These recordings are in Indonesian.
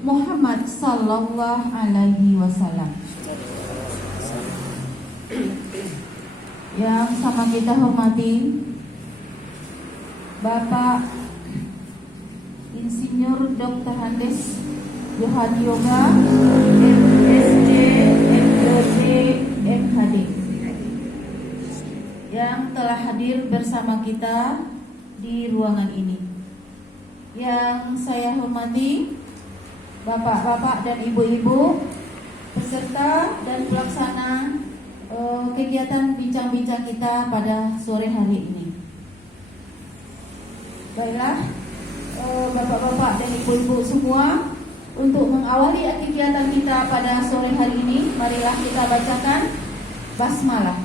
Muhammad sallallahu alaihi wasallam. Yang sama kita hormati Bapak Insinyur Dr. Handes Johan Yoga MSc MD MHD yang telah hadir bersama kita di ruangan ini. Yang saya hormati Bapak-bapak dan ibu-ibu peserta dan pelaksana kegiatan bincang-bincang kita pada sore hari ini. Baiklah, bapak-bapak dan ibu-ibu semua, untuk mengawali kegiatan kita pada sore hari ini, marilah kita bacakan basmalah.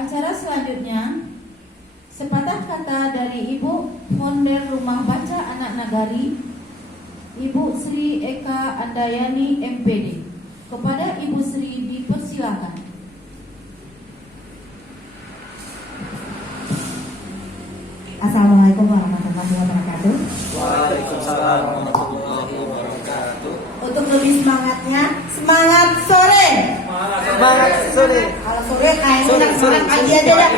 Acara selanjutnya, sepatah kata dari Ibu Founder Rumah Baca Anak Nagari, Ibu Sri Eka Andayani MPD. Kepada Ibu Sri dipersilakan. Assalamualaikum warahmatullahi wabarakatuh. Waalaikumsalam warahmatullahi wabarakatuh. Untuk lebih semangatnya, semangat sore. Semangat sore. Kalau sore kayaknya udah semangat pagi aja dah.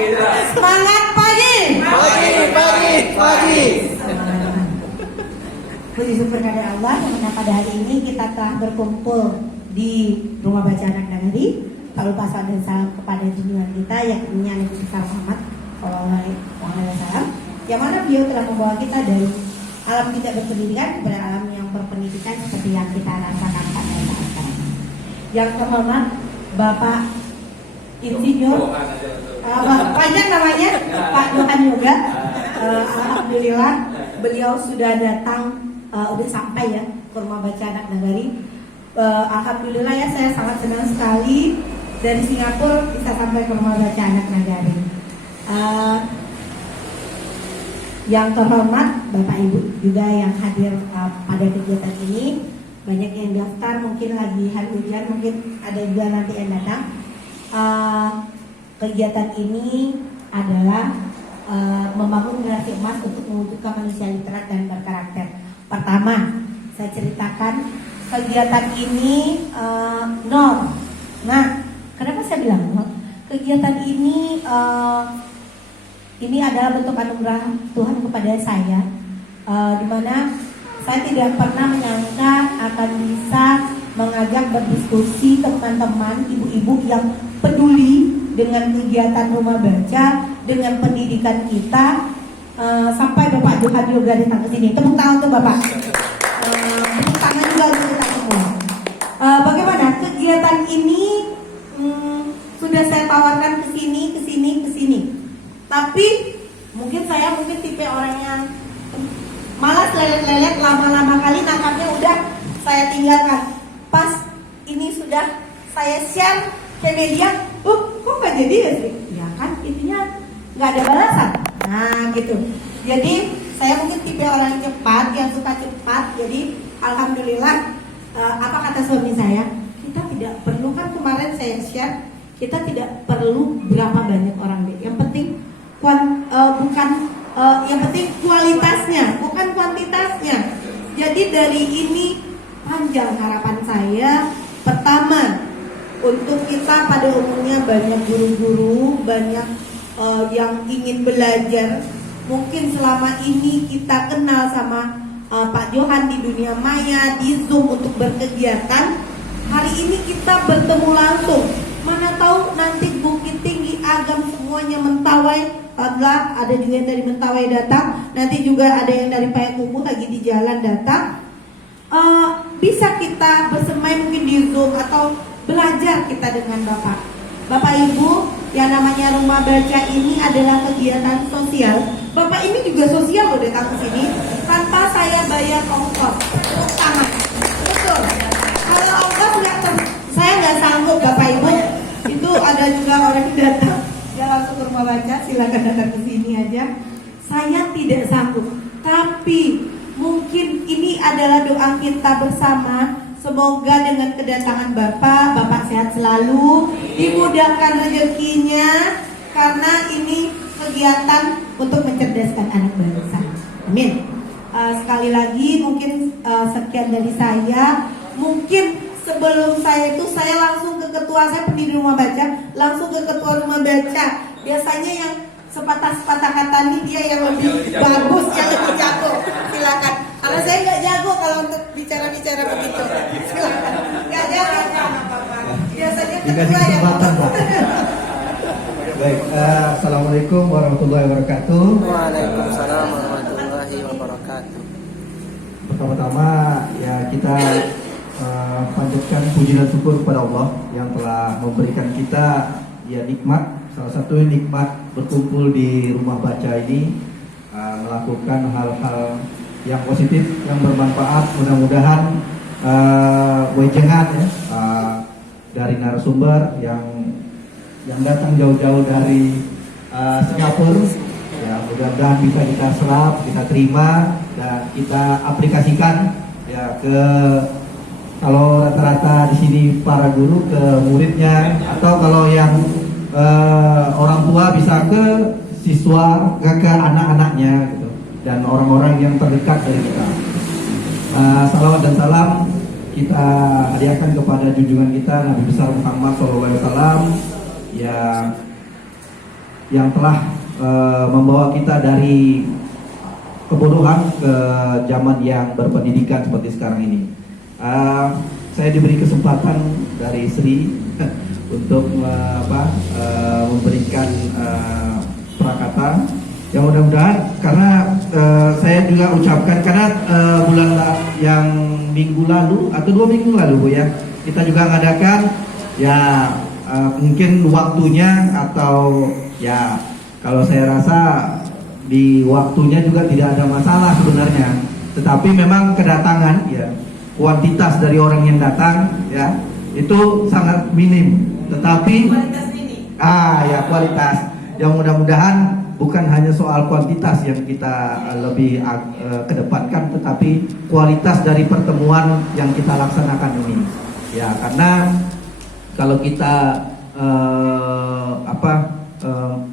Semangat pagi. Pagi. Puji syukur kepada Allah yang mana pada hari ini kita telah berkumpul di Rumah Baca Anak Nagari. Tak lupa salam dan salam kepada junjungan kita yakni Nabi besar Muhammad SAW, yang mana beliau telah membawa kita dari alam tidak berpendidikan kepada alam yang berpendidikan seperti yang kita rasakan pada saat sekarang. Yang terhormat Bapak Insinyur panjang namanya Pak Johan Yoga. Alhamdulillah beliau sudah datang, udah sampai ya ke Rumah Baca Anak Nagari. Alhamdulillah ya, saya sangat senang sekali dari Singapura bisa sampai ke Rumah Baca Anak Nagari. Yang terhormat Bapak Ibu juga yang hadir pada kegiatan ini, banyak yang daftar, mungkin lagi hari ujian, mungkin ada juga nanti yang datang. Kegiatan ini adalah membangun generasi emas untuk mewujudkan manusia literat dan berkarakter. Pertama, saya ceritakan kegiatan ini nol. Nah, kenapa saya bilang nol? Kegiatan ini adalah bentuk anugerah Tuhan kepada saya, di mana saya tidak pernah menyangka akan bisa mengajak berdiskusi teman-teman ibu-ibu yang peduli dengan kegiatan rumah baca, dengan pendidikan kita, sampai Bapak Johan Yoga datang ke sini. Tepuk tangan untuk Bapak. Tepuk tangan juga untuk kita semua. Bagaimana kegiatan ini sudah saya tawarkan ke sini. Tapi mungkin saya tipe orang yang malas lelet-lelet, lama-lama kali nangkapnya udah saya tinggalkan. Pas ini sudah saya share ke media, kok nggak jadi ya sih? Ya kan intinya nggak ada balasan. Nah gitu. Jadi saya mungkin tipe orang yang cepat, yang suka cepat. Jadi alhamdulillah, apa kata suami saya? Kita tidak perlu, kan kemarin saya share, kita tidak perlu berapa banyak orang deh. Yang penting yang penting kualitasnya, bukan kuantitasnya. Jadi dari ini panjang harapan saya. Pertama, untuk kita pada umumnya banyak guru-guru, banyak yang ingin belajar. Mungkin selama ini kita kenal sama Pak Johan di dunia maya, di Zoom untuk berkegiatan. Hari ini kita bertemu langsung. Mana tahu nanti Bukit Tinggi, Agam, semuanya, Mentawai, ada juga yang dari Mentawai datang, nanti juga ada yang dari Payakumbuh lagi di jalan datang. Bisa kita bersemai mungkin di Zoom atau belajar kita dengan Bapak Ibu. Yang namanya Rumah Baca ini adalah kegiatan sosial. Bapak ini juga sosial loh datang ke sini tanpa saya bayar ongkos. Tangan. Betul. Kalau ongkos saya nggak sanggup Bapak Ibu. Itu ada juga orang yang datang, dia langsung ke Rumah Baca, silakan datang ke sini aja. Saya tidak sanggup. Tapi mungkin ini adalah doa kita bersama. Semoga dengan kedatangan Bapak sehat selalu, dimudahkan rezekinya, karena ini kegiatan untuk mencerdaskan anak bangsa. Amin. Sekali lagi mungkin sekian dari saya. Mungkin sebelum saya itu saya langsung ke ketua, saya pendiri rumah baca, langsung ke ketua rumah baca. Biasanya yang sepatah-sepatah kata ini dia yang lebih bagus, yang lebih jago. Silakan. Karena saya nggak jago kalau untuk bicara-bicara begitu. Silakan. Nggak jago. Biasanya Dikasih ketua yang kesempatan, Pak. Baik, assalamualaikum warahmatullahi wabarakatuh. Waalaikumsalam warahmatullahi wabarakatuh. Pertama-tama ya kita panjatkan puji dan syukur kepada Allah yang telah memberikan kita ya nikmat, salah satu nikmat berkumpul di rumah baca ini, melakukan hal-hal yang positif, yang bermanfaat. Mudah-mudahan wejangan ya, dari narasumber yang datang jauh-jauh dari Singapura, ya mudah-mudahan bisa kita serap, kita terima dan kita aplikasikan ya ke, kalau rata-rata di sini para guru ke muridnya, atau kalau yang orang tua bisa ke siswa, ke anak-anaknya gitu, dan orang-orang yang terdekat dari kita. Salawat dan salam kita hadiahkan kepada junjungan kita Nabi besar Muhammad SAW yang telah membawa kita dari kebodohan ke zaman yang berpendidikan seperti sekarang ini. Saya diberi kesempatan dari Sri untuk memberikan prakata yang mudah-mudahan, karena saya juga ucapkan karena bulan yang minggu lalu atau 2 minggu lalu Bu ya, kita juga mengadakan ya mungkin waktunya atau ya kalau saya rasa di waktunya juga tidak ada masalah sebenarnya, tetapi memang kedatangan ya, kuantitas dari orang yang datang ya itu sangat minim, tetapi kualitas ini. ya kualitas yang mudah-mudahan bukan hanya soal kuantitas yang kita lebih kedepankan, tetapi kualitas dari pertemuan yang kita laksanakan ini ya, karena kalau kita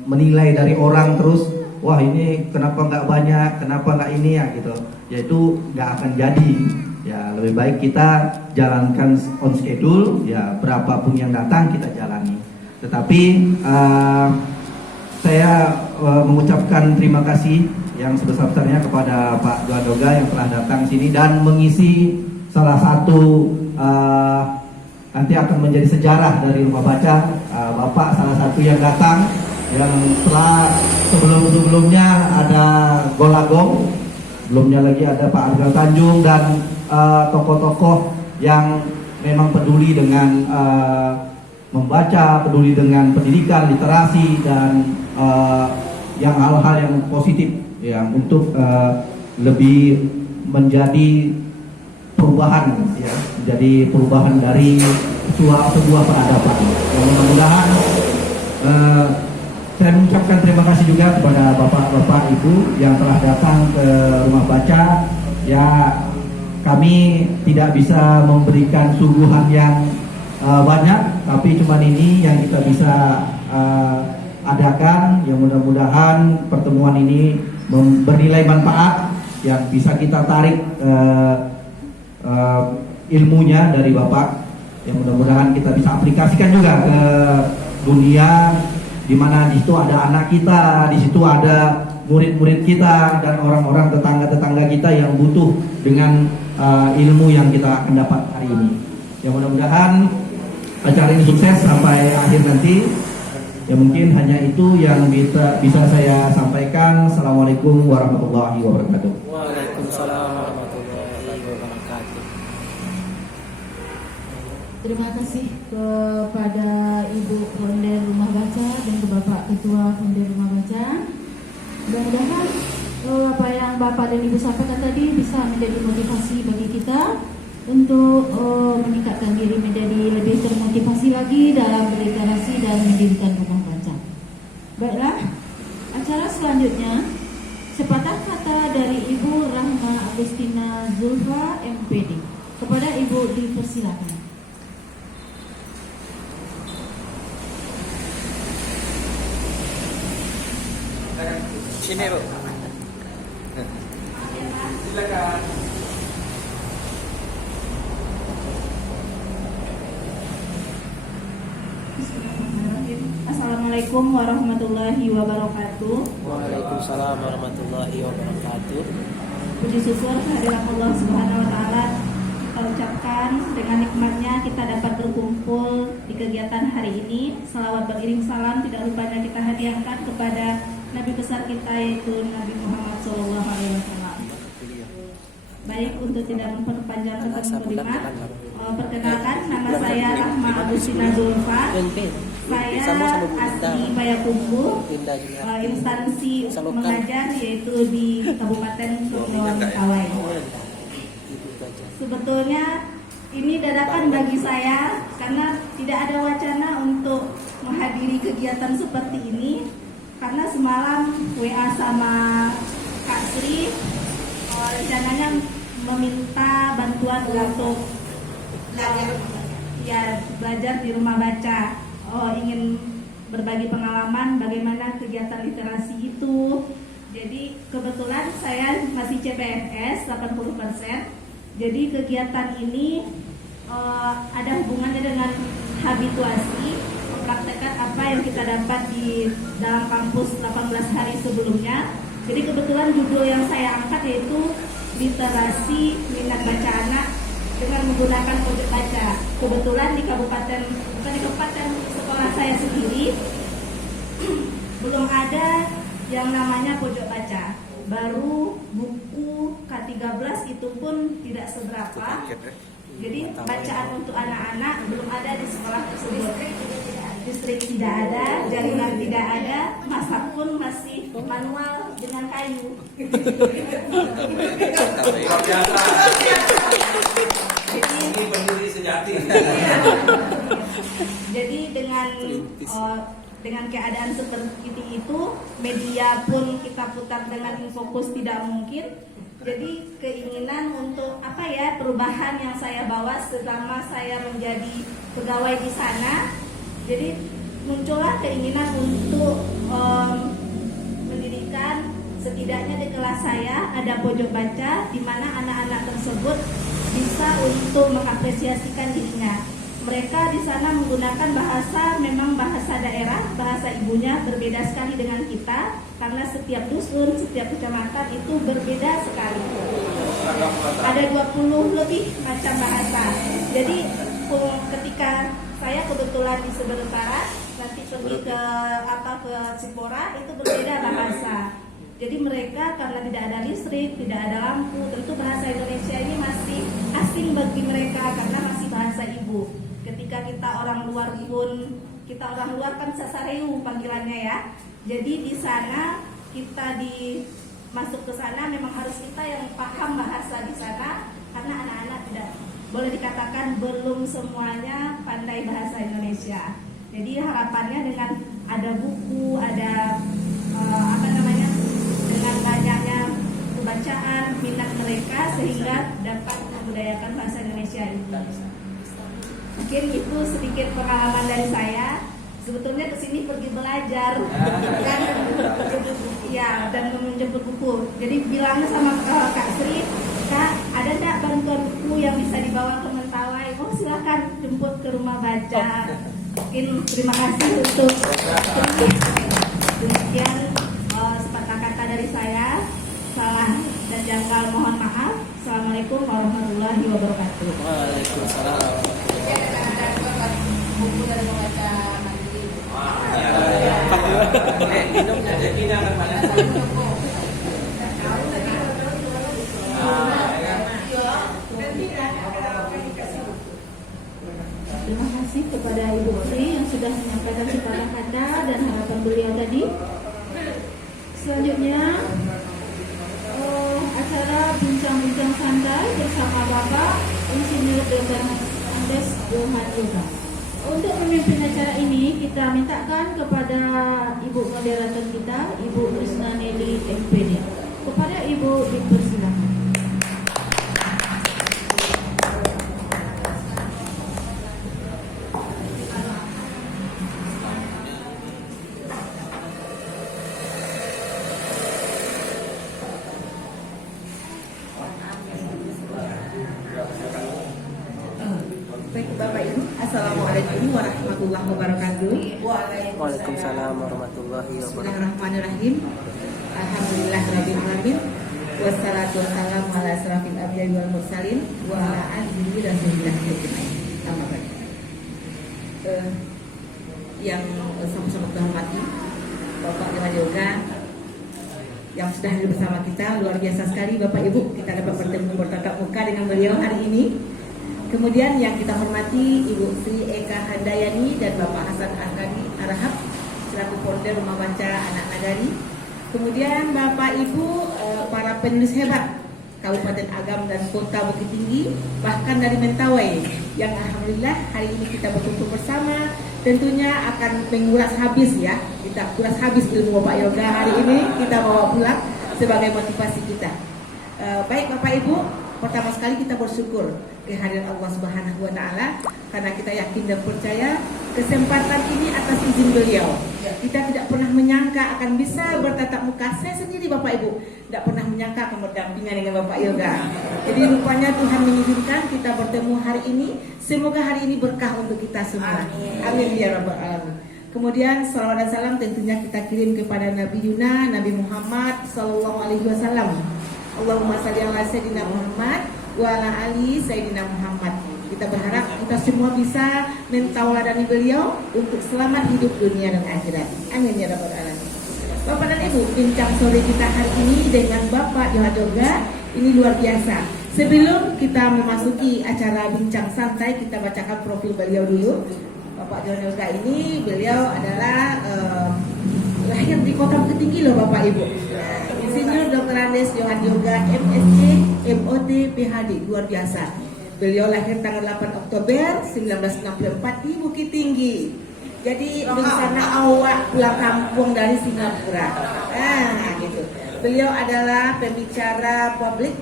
menilai dari orang terus, wah ini kenapa nggak banyak, kenapa nggak ini ya gitu, yaitu nggak akan jadi. Ya lebih baik kita jalankan on schedule ya, berapapun yang datang kita jalani. Tetapi saya mengucapkan terima kasih yang sebesar-besarnya kepada Pak Dwadoga yang telah datang sini dan mengisi salah satu nanti akan menjadi sejarah dari rumah baca. Bapak salah satu yang datang, yang setelah sebelum-sebelumnya ada Golagong, sebelumnya lagi ada Pak Argal Tanjung dan tokoh-tokoh yang memang peduli dengan membaca, peduli dengan pendidikan, literasi dan yang hal-hal yang positif yang untuk lebih menjadi perubahan ya, menjadi perubahan dari sebuah peradaban. Yang mudah-mudahan saya mengucapkan terima kasih juga kepada bapak-bapak ibu yang telah datang ke rumah baca ya. Kami tidak bisa memberikan suguhan yang banyak, tapi cuma ini yang kita bisa adakan. Yang mudah-mudahan pertemuan ini bernilai manfaat yang bisa kita tarik ilmunya dari Bapak, yang mudah-mudahan kita bisa aplikasikan juga ke dunia, di mana di situ ada anak kita, di situ ada murid-murid kita dan orang-orang tetangga-tetangga kita yang butuh dengan ilmu yang kita akan dapat hari ini. Yang mudah-mudahan acara ini sukses sampai akhir nanti. Ya mungkin hanya itu yang bisa saya sampaikan. Assalamualaikum warahmatullahi wabarakatuh. Waalaikumsalam warahmatullahi wabarakatuh. Terima kasih kepada Ibu Founder Rumah Baca dan ke Bapak Ketua Founder Rumah Baca. Mudah-mudahan apa yang Bapak dan Ibu sampaikan tadi bisa menjadi motivasi bagi kita untuk meningkatkan diri menjadi lebih termotivasi lagi dalam berliterasi dan mendirikan rumah baca. Baiklah, acara selanjutnya sepatah kata dari Ibu Rahma Agustina Zulfa MPD. Kepada Ibu dipersilakan. Sini, Bu. Silakan. Bismillahirrahmanirrahim. Assalamualaikum warahmatullahi wabarakatuh. Waalaikumsalam warahmatullahi wabarakatuh. Puji syukur kehadirat Allah Subhanahu wa taala kita ucapkan, dengan nikmatnya kita dapat berkumpul di kegiatan hari ini. Salawat beriring salam tidak lupanya kita hadiahkan kepada Nabi besar kita, yaitu Nabi Muhammad SAW. Baik, untuk tidak memperpanjang keterangan, perkenalkan, nama saya Rahma Agustina Zulfa. Saya asli Payakumbuh, instansi mengajar yaitu di Kabupaten Mentawai. Sebetulnya ini dadakan bagi saya karena tidak ada wacana untuk menghadiri kegiatan seperti ini, karena semalam WA sama Kak Sri rencananya meminta bantuan untuk belajar di rumah baca. Ingin berbagi pengalaman bagaimana kegiatan literasi itu. Jadi kebetulan saya masih CPNS 80%. Jadi kegiatan ini ada hubungannya dengan habituasi, mempraktekkan apa yang kita dapat di dalam kampus 18 hari sebelumnya. Jadi kebetulan judul yang saya angkat yaitu literasi minat baca anak dengan menggunakan pojok baca. Kebetulan di kabupaten sekolah saya sendiri belum ada yang namanya pojok baca. Baru buku K13 itu pun tidak seberapa. Jadi bacaan untuk anak-anak belum ada di sekolah tersebut. Distrik tidak ada, jaringan tidak ada, masak pun masih manual dengan kayu. Ini berdiri sejati. Jadi dengan keadaan seperti itu, media pun kita putar dengan fokus tidak mungkin. Jadi keinginan untuk perubahan yang saya bawa selama saya menjadi pegawai di sana. Jadi muncullah keinginan untuk mendirikan, setidaknya di kelas saya ada pojok baca di mana anak-anak tersebut bisa untuk mengapresiasikan dirinya. Mereka di sana menggunakan memang bahasa daerah, bahasa ibunya berbeda sekali dengan kita, karena setiap dusun, setiap kecamatan itu berbeda sekali. Ada 20 lebih macam bahasa. Jadi ketika saya kebetulan di Sumatera Utara, nanti pergi ke Sipora, itu berbeda bahasa. Jadi mereka karena tidak ada listrik, tidak ada lampu, tentu bahasa Indonesia ini masih asing bagi mereka karena masih bahasa ibu. Ketika kita orang luar kan sasareu panggilannya ya. Jadi di sana masuk ke sana memang harus kita yang paham bahasa di sana, karena anak-anak tidak boleh dikatakan belum semuanya pandai bahasa Indonesia. Jadi harapannya dengan ada buku, ada dengan banyaknya pembacaan minat mereka sehingga dapat membudayakan bahasa Indonesia ini. Mungkin itu sedikit pengalaman dari saya. Sebetulnya kesini pergi belajar kan, dan menjemput buku. Jadi bilangnya sama Kak Sri, Kak, ada nggak bantuan buku yang bisa dibawa ke Mentawai? Oh silakan jemput ke rumah baca. Mungkin terima kasih untuk demikian sepatah kata dari saya. Salah dan janggal mohon maaf. Assalamualaikum warahmatullahi wabarakatuh. Waalaikumsalam. Buku dari membaca nanti. Minumnya jadi akan banyak. Terima kasih kepada Ibu Sri yang sudah menyampaikan sepatah kata dan harapan beliau tadi. Selanjutnya acara bincang-bincang santai bersama Bapak Insinyur Dr. Andes Johan Yoga. Untuk memimpin acara ini kita mintakan kepada Ibu moderator kita, Ibu Krisna Nelly MPD. Kepada Ibu dipersilakan. warahmatullahi wabarakatuh. Waalaikumsalam warahmatullahi wabarakatuh. Bismillahirrahmanirrahim. Alhamdulillahirabbil alamin. Wassalatu wassalamu ala asrafil anbiya'i wal mursalin wa ala alihi rasulillah ajmain. Amma ba'd. Yang sama-sama terhormati Bapak Dewan Yoga yang sudah hadir bersama kita, luar biasa sekali Bapak Ibu, kita dapat bertemu bertatap muka dengan beliau hari ini. Kemudian yang kita hormati Ibu Sri Eka Handayani dan Bapak Hasan Arkadi Arahab selaku founder Rumah Baca Anak Nagari. Kemudian Bapak Ibu para penulis hebat Kabupaten Agam dan Kota Bukit Tinggi, bahkan dari Mentawai, yang alhamdulillah hari ini kita berkumpul bersama. Tentunya akan menguras habis ya, kita kuras habis ilmu Bapak Yoga hari ini, kita bawa pulang sebagai motivasi kita. Baik Bapak Ibu, pertama sekali kita bersyukur kehadiran Allah Subhanahu wa Ta'ala, karena kita yakin dan percaya kesempatan ini atas izin beliau. Kita tidak pernah menyangka akan bisa bertatap muka. Saya sendiri Bapak Ibu tidak pernah menyangka akan berdampingan dengan Bapak Yoga. Jadi rupanya Tuhan mengizinkan kita bertemu hari ini. Semoga hari ini berkah untuk kita semua. Amin ya rabbal alamin. Kemudian salawat dan salam tentunya kita kirim kepada Nabi Yuna, Nabi Muhammad sallallahu alaihi wasallam. Allahumma shalli ala sayyidina Muhammad wa ala ali sayyidina Muhammad. Kita berharap kita semua bisa mentauladani beliau untuk selamat hidup dunia dan akhirat. Amin ya rabbal alamin. Bapak dan Ibu, bincang sore kita hari ini dengan Bapak Johan Yoga ini luar biasa. Sebelum kita memasuki acara bincang santai, kita bacakan profil beliau dulu. Bapak Johan Yoga ini, beliau adalah lahir di Kota Bukit Tinggi loh Bapak Ibu. Insinyur Dr. Andes Johan Yoga, MSc, MOT, PhD, luar biasa. Beliau lahir tanggal 8 Oktober 1964 di Bukit Tinggi. Jadi bersama awak pulang kampung dari Singapura. Gitu. Beliau adalah pembicara publik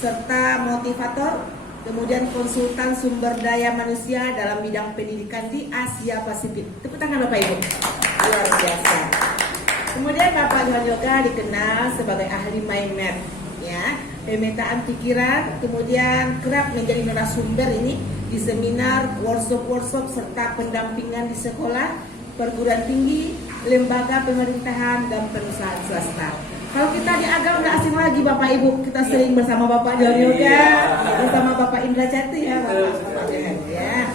serta motivator, kemudian konsultan sumber daya manusia dalam bidang pendidikan di Asia Pasifik. Tepuk tangan Bapak Ibu. Luar biasa. Kemudian Bapak Johan Yoga dikenal sebagai ahli mind map, ya, pemetaan pikiran, kemudian kerap menjadi narasumber ini di seminar, workshop serta pendampingan di sekolah, perguruan tinggi, lembaga pemerintahan dan perusahaan swasta. Kalau kita di Agam nggak asing lagi Bapak Ibu, kita sering bersama Bapak Johan Yoga, bersama Bapak Indra Jati ya, Bapak Johan ya.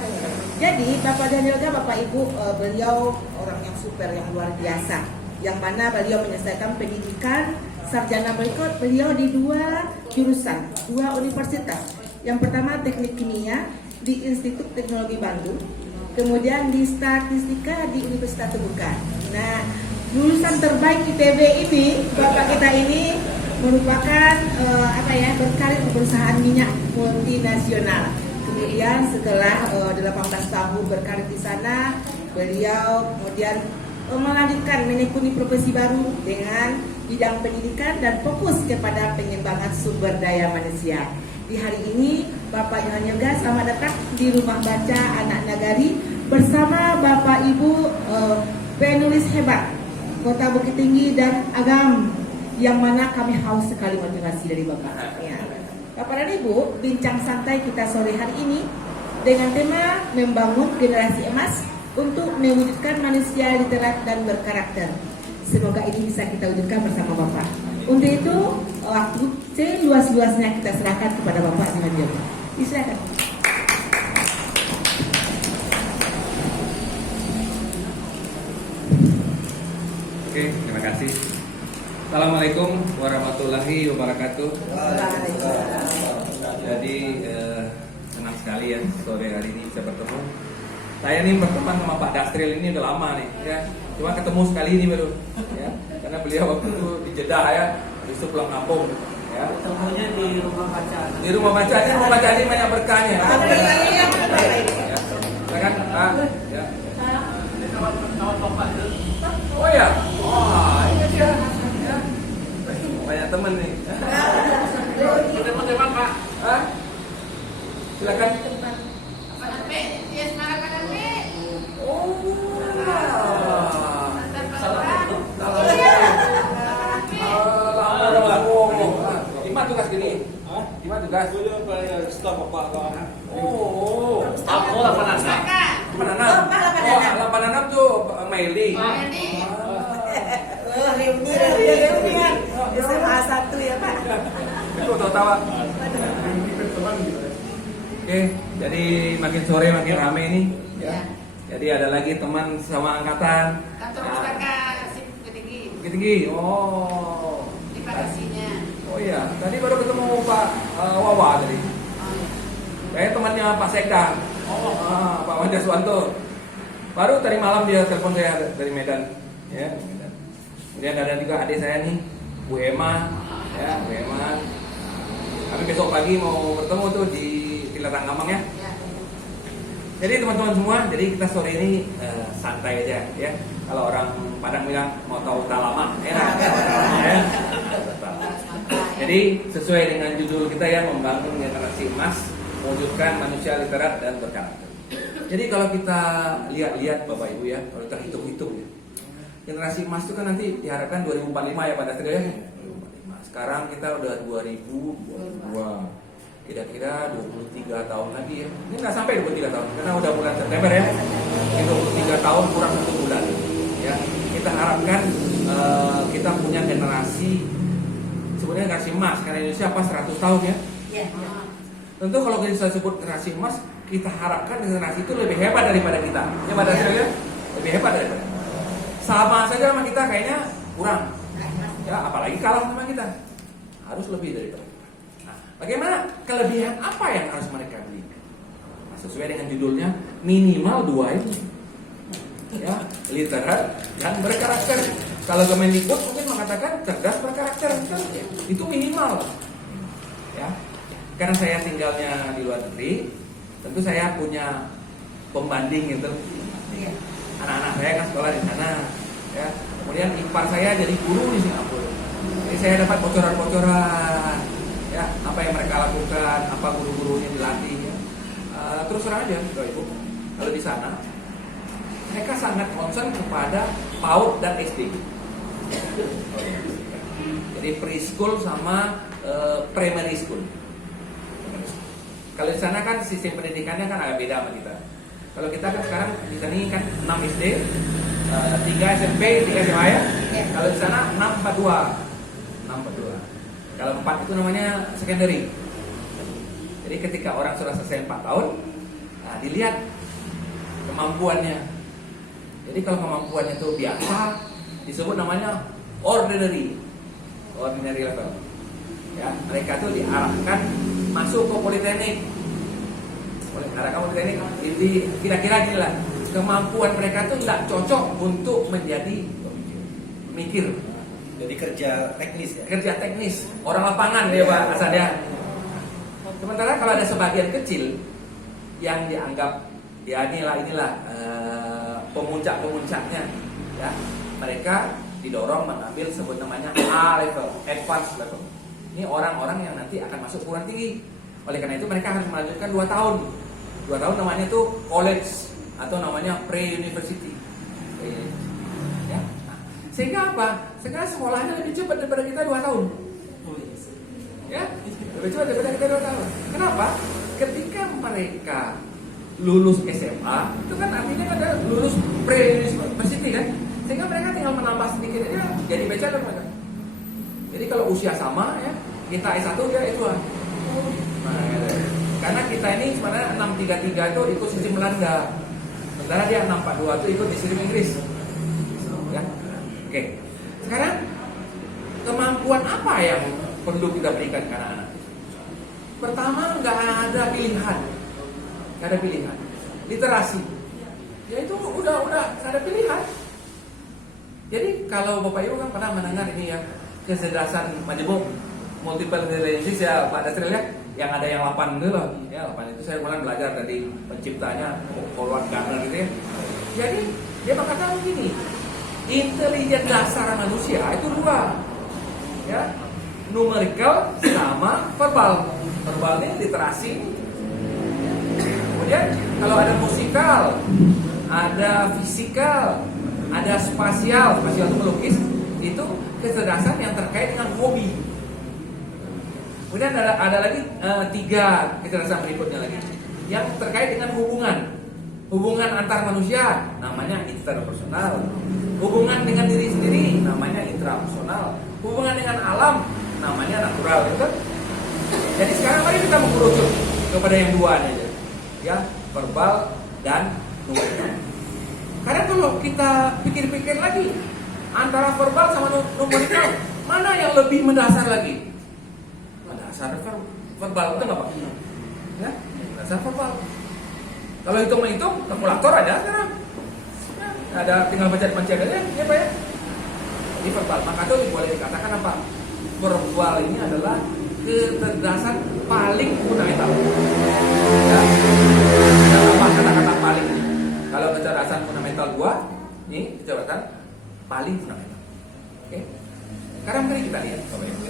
Jadi Bapak Johan Yoga, Bapak Ibu, beliau orang yang super, yang luar biasa, yang mana beliau menyelesaikan pendidikan sarjana berikut beliau di 2 jurusan, 2 universitas. Yang pertama teknik kimia di Institut Teknologi Bandung, kemudian di statistika di Universitas Terbuka. Nah, lulusan terbaik ITB ini, Bapak kita ini merupakan berkarir di perusahaan minyak multinasional. Kemudian setelah 18 tahun berkarir di sana, beliau kemudian melanjutkan menekuni profesi baru dengan bidang pendidikan dan fokus kepada pengembangan sumber daya manusia. Di hari ini Bapak Johan Yoga selamat datang di Rumah Baca Anak Nagari bersama Bapak Ibu penulis hebat Kota Bukit Tinggi dan Agam, yang mana kami haus sekali motivasi dari Bapak. Ya. Bapak dan Ibu, bincang santai kita sore hari ini dengan tema membangun generasi emas untuk mewujudkan manusia literat dan berkarakter. Semoga ini bisa kita wujudkan bersama Bapak. Untuk itu, waktu seluas-luasnya kita serahkan kepada Bapak Johan Yoga. Silakan. Oke, terima kasih. Assalamualaikum warahmatullahi wabarakatuh. Jadi senang sekali ya sore hari ini bisa bertemu. Saya ini berteman sama Pak Dastril ini udah lama nih, ya. Cuma ketemu sekali ini baru, ya. Karena beliau waktu itu di Jeddah ya, habis itu pulang kampung, ya. Ketemunya di rumah baca. Di rumah baca ini banyak berkahnya. Ya. Kan? Ya. Oh ya, ini dia. Ya. Banyak teman nih. Teman-teman Pak. Silakan. Gimana tugas gini? Gimana tugas? Staf Bapak. Oh, Staf lah Pak Nana. Mana? Oh, 86 tuh Meli. Oh, Leuni kan. SMA 1 ya, Pak. Itu tahu. Oke, jadi makin sore makin rame ini. Ya. Jadi ada lagi teman sama angkatan. Kantor Nah, pustaka SIP Tinggi. Bukit Tinggi. Oh. Di bagasinya. Oh iya, tadi baru ketemu Pak Wawa tadi. Kayak temannya Pak Sekda. Pak Wanja Suwanto. Baru tadi malam dia telepon saya dari Medan. Ya, Medan. Kemudian ada juga adik saya nih, Bu Emma. Ya, Bu Emma. Kami besok pagi mau bertemu tuh di Tilatang Gamang ya. Ya. Jadi teman-teman semua, jadi kita sore ini santai aja ya. Kalau orang Padang bilang mau tahu talama, enak ya. Jadi sesuai dengan judul kita ya, membangun generasi emas, mewujudkan manusia literat dan berkarakter. Jadi kalau kita lihat-lihat Bapak Ibu ya, kalau kita hitung-hitung ya, generasi emas itu kan nanti diharapkan 2045 ya pada ya. 2045. Sekarang kita udah 2022. Kira-kira 23 tahun lagi ya. Ini nggak sampai 23 tahun karena udah bulan September ya. Ini 23 tahun kurang 1 bulan. Ya, kita harapkan kita punya generasi sebenarnya generasi emas karena Indonesia pas 100 tahun ya. Iya. Tentu kalau kita sebut generasi emas, kita harapkan generasi itu lebih hebat daripada kita. Ya pada akhirnya lebih hebat daripada. Sama saja sama kita kayaknya kurang. Ya, apalagi kalah sama kita. Harus lebih daripada. Bagaimana kelebihan apa yang harus mereka beli? Nah, sesuai dengan judulnya minimal 2 ini, ya, literat dan berkarakter. Kalau Kemendikbud mungkin mengatakan cerdas berkarakter, itu minimal, ya. Karena saya tinggalnya di luar negeri, tentu saya punya pembanding gitu. Anak-anak saya kan sekolah di sana, ya. Kemudian ipar saya jadi guru di Singapura, jadi saya dapat bocoran-bocoran. Ya, apa yang mereka lakukan, apa guru-gurunya dilatih ya. Terus terang aja Bapak Ibu, kalau di sana mereka sangat concern kepada PAUD dan SD. Jadi preschool sama primary school. Kalau di sana kan sistem pendidikannya kan agak beda sama kita. Kalau kita kan sekarang di sini kan 6 SD, 3 SMP, 3 SMA ya. Kalau di sana 642. 642. Kalau 4 itu namanya secondary. Jadi ketika orang sudah selesai 4 tahun, nah dilihat kemampuannya. Jadi kalau kemampuannya itu biasa, disebut namanya ordinary level. Ya, mereka tuh diarahkan masuk ke politeknik. Arahkan politeknik. Jadi kira-kira gini lah, kemampuan mereka tuh tidak cocok untuk menjadi pemikir. Jadi kerja teknis ya. Kerja teknis, orang lapangan ya Pak Hasan ya. Sementara kalau ada sebagian kecil yang dianggap ya inilah pemuncak-pemuncaknya ya, mereka didorong mengambil sebut namanya A level, advanced level. Ini orang-orang yang nanti akan masuk perguruan tinggi. Oleh karena itu mereka harus melanjutkan 2 tahun. 2 tahun namanya tuh college atau namanya pre-university. Ya. Sehingga apa? Sehingga sekolahnya lebih cepat daripada kita 2 tahun. Ya, lebih cepat daripada kita 2 tahun. Kenapa? Ketika mereka lulus SMA, itu kan artinya ada lulus pre-university kan? Sehingga mereka tinggal menambah sedikit aja jadi bachelor mereka. Jadi kalau usia sama ya, kita S1 dia S2. Nah, gitu. Karena kita ini sebenarnya 633 itu ikut sistem Belanda. Sementara dia 642 itu ikut di sistem Inggris. Ya. Oke. Sekarang kemampuan apa yang perlu kita berikan ke anak-anak? Pertama, nggak ada pilihan. Nggak ada pilihan. Literasi. Ya itu udah nggak ada pilihan. Jadi kalau Bapak Ibu kan pernah mendengar ini ya, kecerdasan majemuk multiple intelligence ya Pak Dasril ya, yang ada yang 8 itu loh. Ya 8 itu saya mulai belajar dari penciptanya Howard Gardner gitu ya. Jadi dia berkata begini, intelijen dasar manusia itu 2 ya, numerical sama verbal. Verbal ini literasi. Kemudian kalau ada musikal, ada fisikal, ada spasial itu melukis, itu kecerdasan yang terkait dengan hobi. Kemudian ada lagi 3 kecerdasan berikutnya lagi yang terkait dengan hubungan. Hubungan antar manusia namanya interpersonal. Hubungan dengan diri sendiri namanya intrapersonal. Hubungan dengan alam namanya natural, gitu. Jadi sekarang mari kita mengerucut kepada yang dua aja, ya, verbal dan numerikal. Karena kalau kita pikir-pikir lagi antara verbal sama numerikal, mana yang lebih mendasar lagi? Mendasar verbal, betul nggak Pak? Ya, mendasar verbal. Kalau hitung-hitung, kalkulator aja sekarang. Ya, ada tinggal pencet-pencet aja, ya Pak ya. Ini verbal, maka itu boleh dikatakan apa? Verbal ini adalah kecerdasan paling fundamental. Ya. Apa kata-kata paling ini? Kalau kecerdasan fundamental 2, ini kecerdasan paling fundamental. Oke. Sekarang mari kita lihat, Bapak Ibu.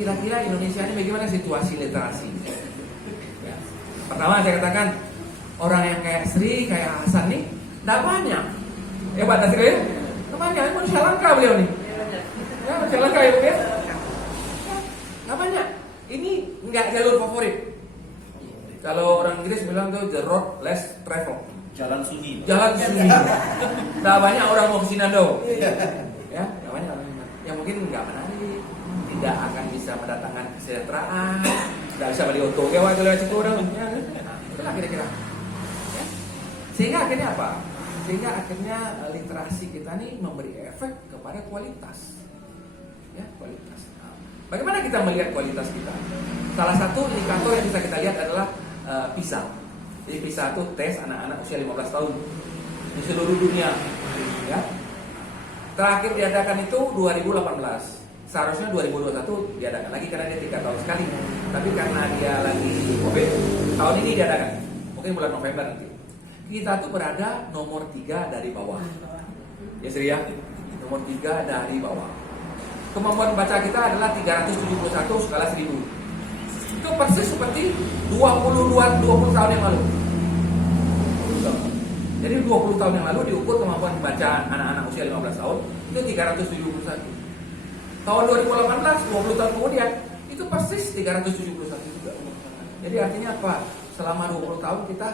Kira-kira Indonesia ini bagaimana situasi literasi? Ya. Pertama saya katakan orang yang kayak Sri, kayak Hasan nih, tidak banyak. Ya Pak Dasri ya? Tidak banyak, manusia langka beliau nih. Ya, manusia langka ya Bu ya? Nggak banyak. Ini nggak jalur favorit. Kalau orang Inggris bilang tuh the road less travel. Jalan sunyi. Jalan sunyi. Nggak banyak orang mau ke Sinado. Ya, nggak banyak orang yang mungkin nggak menarik, tidak akan bisa mendatangkan kesejahteraan, nggak bisa beli oto kayak waktu lewat situ orang. Ya, nah, itulah kira-kira. Ya. Sehingga akhirnya apa? Sehingga akhirnya literasi kita nih memberi efek kepada kualitas. Ya, kualitas. Nah, bagaimana kita melihat kualitas kita? Salah satu indikator yang bisa kita lihat adalah PISA. Jadi PISA itu tes anak-anak usia 15 tahun di seluruh dunia. Ya. Terakhir diadakan itu 2018. Seharusnya 2021 diadakan lagi karena dia 3 tahun sekali. Tapi karena dia lagi COVID, tahun ini diadakan. Mungkin bulan November nanti. Kita tuh berada nomor 3 dari bawah. Ya Sri ya, nomor 3 dari bawah. Kemampuan baca kita adalah 371 skala 1000. Itu persis seperti 20 tahun yang lalu. Jadi 20 tahun yang lalu diukur kemampuan baca anak-anak usia 15 tahun itu 371. Tahun 2018, 20 tahun kemudian itu persis 371 juga. Jadi artinya apa? Selama 20 tahun kita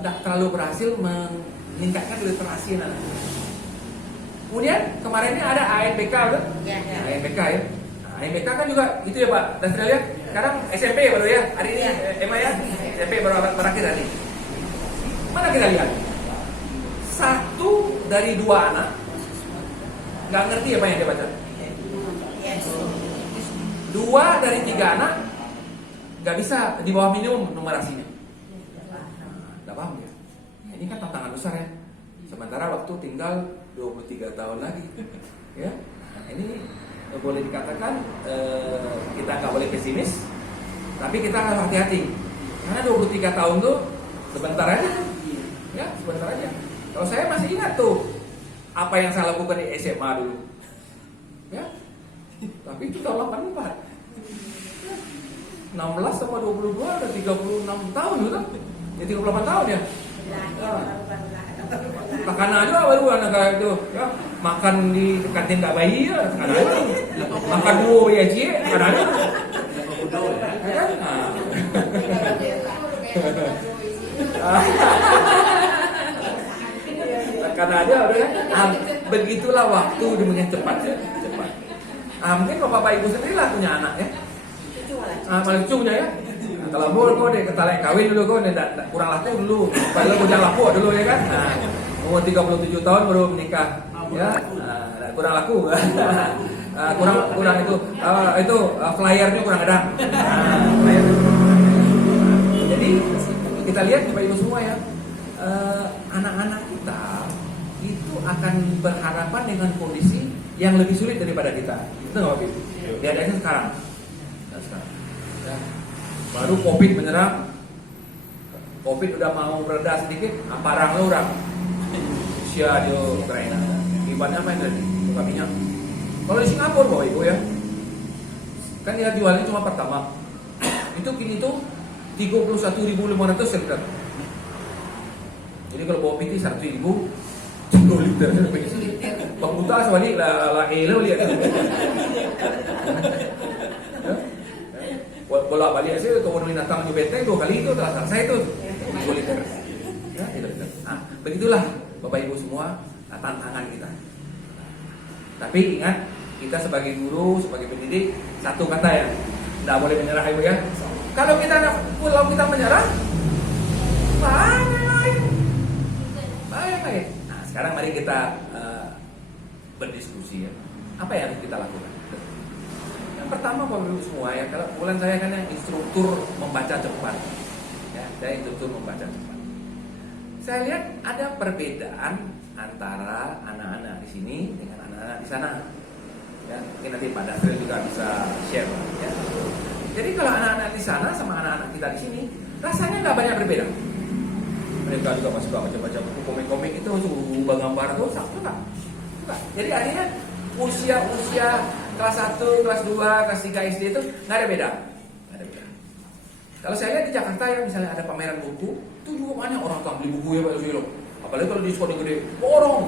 tidak terlalu berhasil meningkatkan literasi anak. Kemudian kemarinnya ada ANBK, betul? Ya. ANBK ya. Nah, ANBK kan juga itu ya Pak Dasril ya. Sekarang SMP baru ya. Hari ini Emma ya. SMP baru berakhir hari ini. Mana kita lihat? 1 dari 2 anak nggak ngerti apa yang dia baca. 2 dari 3 anak nggak bisa di bawah minimum numerasinya. Nggak paham ya? Ini kan tantangan besar ya. Sementara waktu tinggal 23 tahun lagi. Ya, nah, ini boleh dikatakan kita nggak boleh pesimis, tapi kita harus hati-hati. Karena 23 tahun tuh sebentar aja. Ya, sebentar aja. Kalau saya masih ingat tuh apa yang saya lakukan di SMA dulu. Ya. Tapi itu tahun 84. 16 sama 22 ada 36 tahun gitu. Ya 38 tahun ya. Makan aja baru anak kayak itu. Ya, makan di kantin tak bayi ya, makan aja. Makan dua ya cie, makan aja. Ya kan? Karena ada udah kan, begitulah waktu dengan cepat ya, cepat. Mungkin bapak ibu sendiri lah punya anak ya. Paling cucunya ya. Kalau kau deh ketalek kawin dulu kau nih kurang laku dulu, padahal punya laku dulu ya kan. Nah, umur 37 tahun baru menikah ya. Kurang laku. kurang itu flyernya kurang ada. Jadi kita lihat bapak ibu semua ya. Anak-anak kita itu akan berhadapan dengan kondisi yang lebih sulit daripada kita. Itu nggak Pak? Diadakan sekarang. Ya. Baru COVID menyerang, COVID udah mau mereda sedikit, parang lo orang Rusia di Ukraina. Ibaratnya apa yang terjadi? Buka minyak. Kalau di Singapura Bapak Ibu ya, kan dia jualnya cuma pertama. Itu kini tuh 31.500 liter. Jadi kalau bawa PT 100.000 10 liter. Bang Buta sebalik lah elo lihat. Bolak balik sih kemudian datang di benteng 2 kali itu telah selesai itu 10 liter. Ya, gitu. Nah, begitulah Bapak Ibu semua tantangan kita. Tapi ingat, kita sebagai guru, sebagai pendidik, satu kata ya, tidak boleh menyerah Ibu ya. Kalau kita menyerah, banyak lain. Nah, sekarang mari kita berdiskusi ya. Apa yang harus kita lakukan? Yang pertama Bapak Ibu semua ya, kalau bulan saya kan yang instruktur membaca cepat. Ya, saya instruktur membaca cepat. Saya lihat ada perbedaan antara anak-anak di sini dengan anak-anak di sana. Ya, mungkin nanti Pak Dasril juga bisa share. Ya. Jadi kalau anak-anak di sana sama anak-anak kita di sini, rasanya nggak banyak berbeda. Mereka juga masih suka baca-baca buku komik-komik itu, suka gambar itu, suka. Jadi artinya usia kelas 1, kelas 2, kelas 3 SD itu nggak ada beda. Kalau saya lihat di Jakarta ya, misalnya ada pameran buku, itu juga banyak orang yang beli buku ya Pak Yusilo. Apalagi kalau di sekolah gede, orang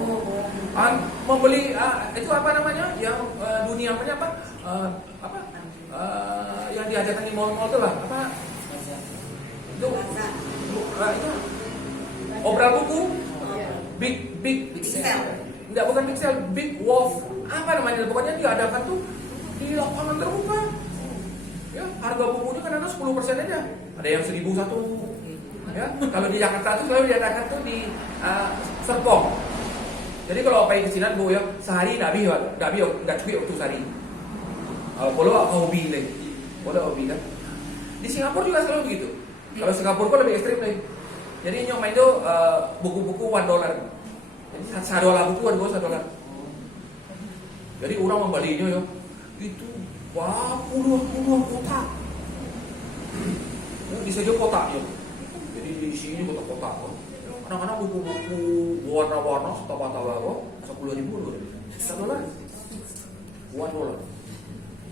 membeli itu apa namanya? Yang dunia apa? Yang diajarkan di mall-mall itu lah, apa? Itu obral buku, big sell. Enggak, bukan big sell, big wolf. Apa namanya? Pokoknya diadakan tuh di lapangan terbuka. Ya, harga bukunya kan ada 10% aja. Ada yang 1.001. Ya, kalau di Jakarta tuh selalu diadakan tuh di Serpong. Jadi kalau apa yang kesinan Bu ya, sehari nggak cukup waktu sehari. Kalau hobi lagi, kalau hobi kan. Di Singapura juga selalu begitu. Kalau Singapura kok lebih ekstrim lagi. Jadi nyomain itu buku-buku $1. Jadi $1 buku $1. Jadi orang membelinya ya, itu puluhan kotak. Bisa aja kotaknya. Jadi di sini kotak-kotak. Kadang-kadang buku-buku warna-warna tawa-tawa kok $10.000 loh. $1. $1.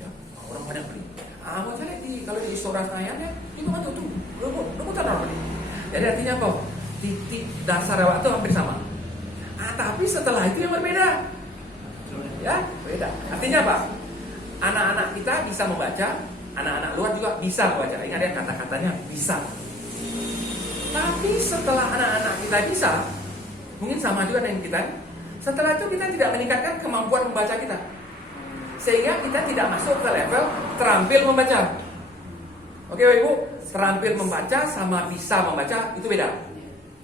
Ya, orang banyak beli. Buat saya kalau di Istora Senayan ya, itu kan tuh. Lu tanam nih. Jadi artinya apa? Titik dasar awak itu hampir sama. Tapi setelah itu yang berbeda. Ya, beda. Artinya apa? Anak-anak kita bisa membaca, anak-anak luar juga bisa membaca. Ingat ya kata-katanya bisa. Tapi setelah anak-anak kita bisa, mungkin sama juga dengan kita. Setelah itu kita tidak meningkatkan kemampuan membaca kita, sehingga kita tidak masuk ke level terampil membaca. Oke Bapak Ibu, terampil membaca sama bisa membaca itu beda.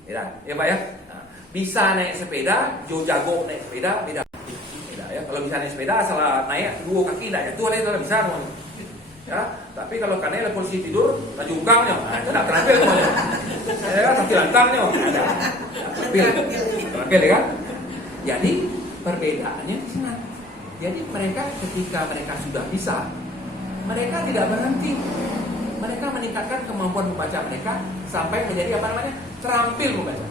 Beda, ya Pak ya. Nah, bisa naik sepeda, jago naik sepeda beda. Ya, kalau bisa naik sepeda asal naik dua kaki tidak jatuh itu bisa semuanya. Ya, tapi kalau karena posisi tidur laju ungkangnya, itu tidak terampil semuanya. Ya kan, tapi lantangnya terampil ya kan. Jadi perbedaannya di sana. Jadi mereka ketika mereka sudah bisa, mereka tidak berhenti. Mereka meningkatkan kemampuan membaca mereka sampai menjadi apa namanya? Terampil membaca.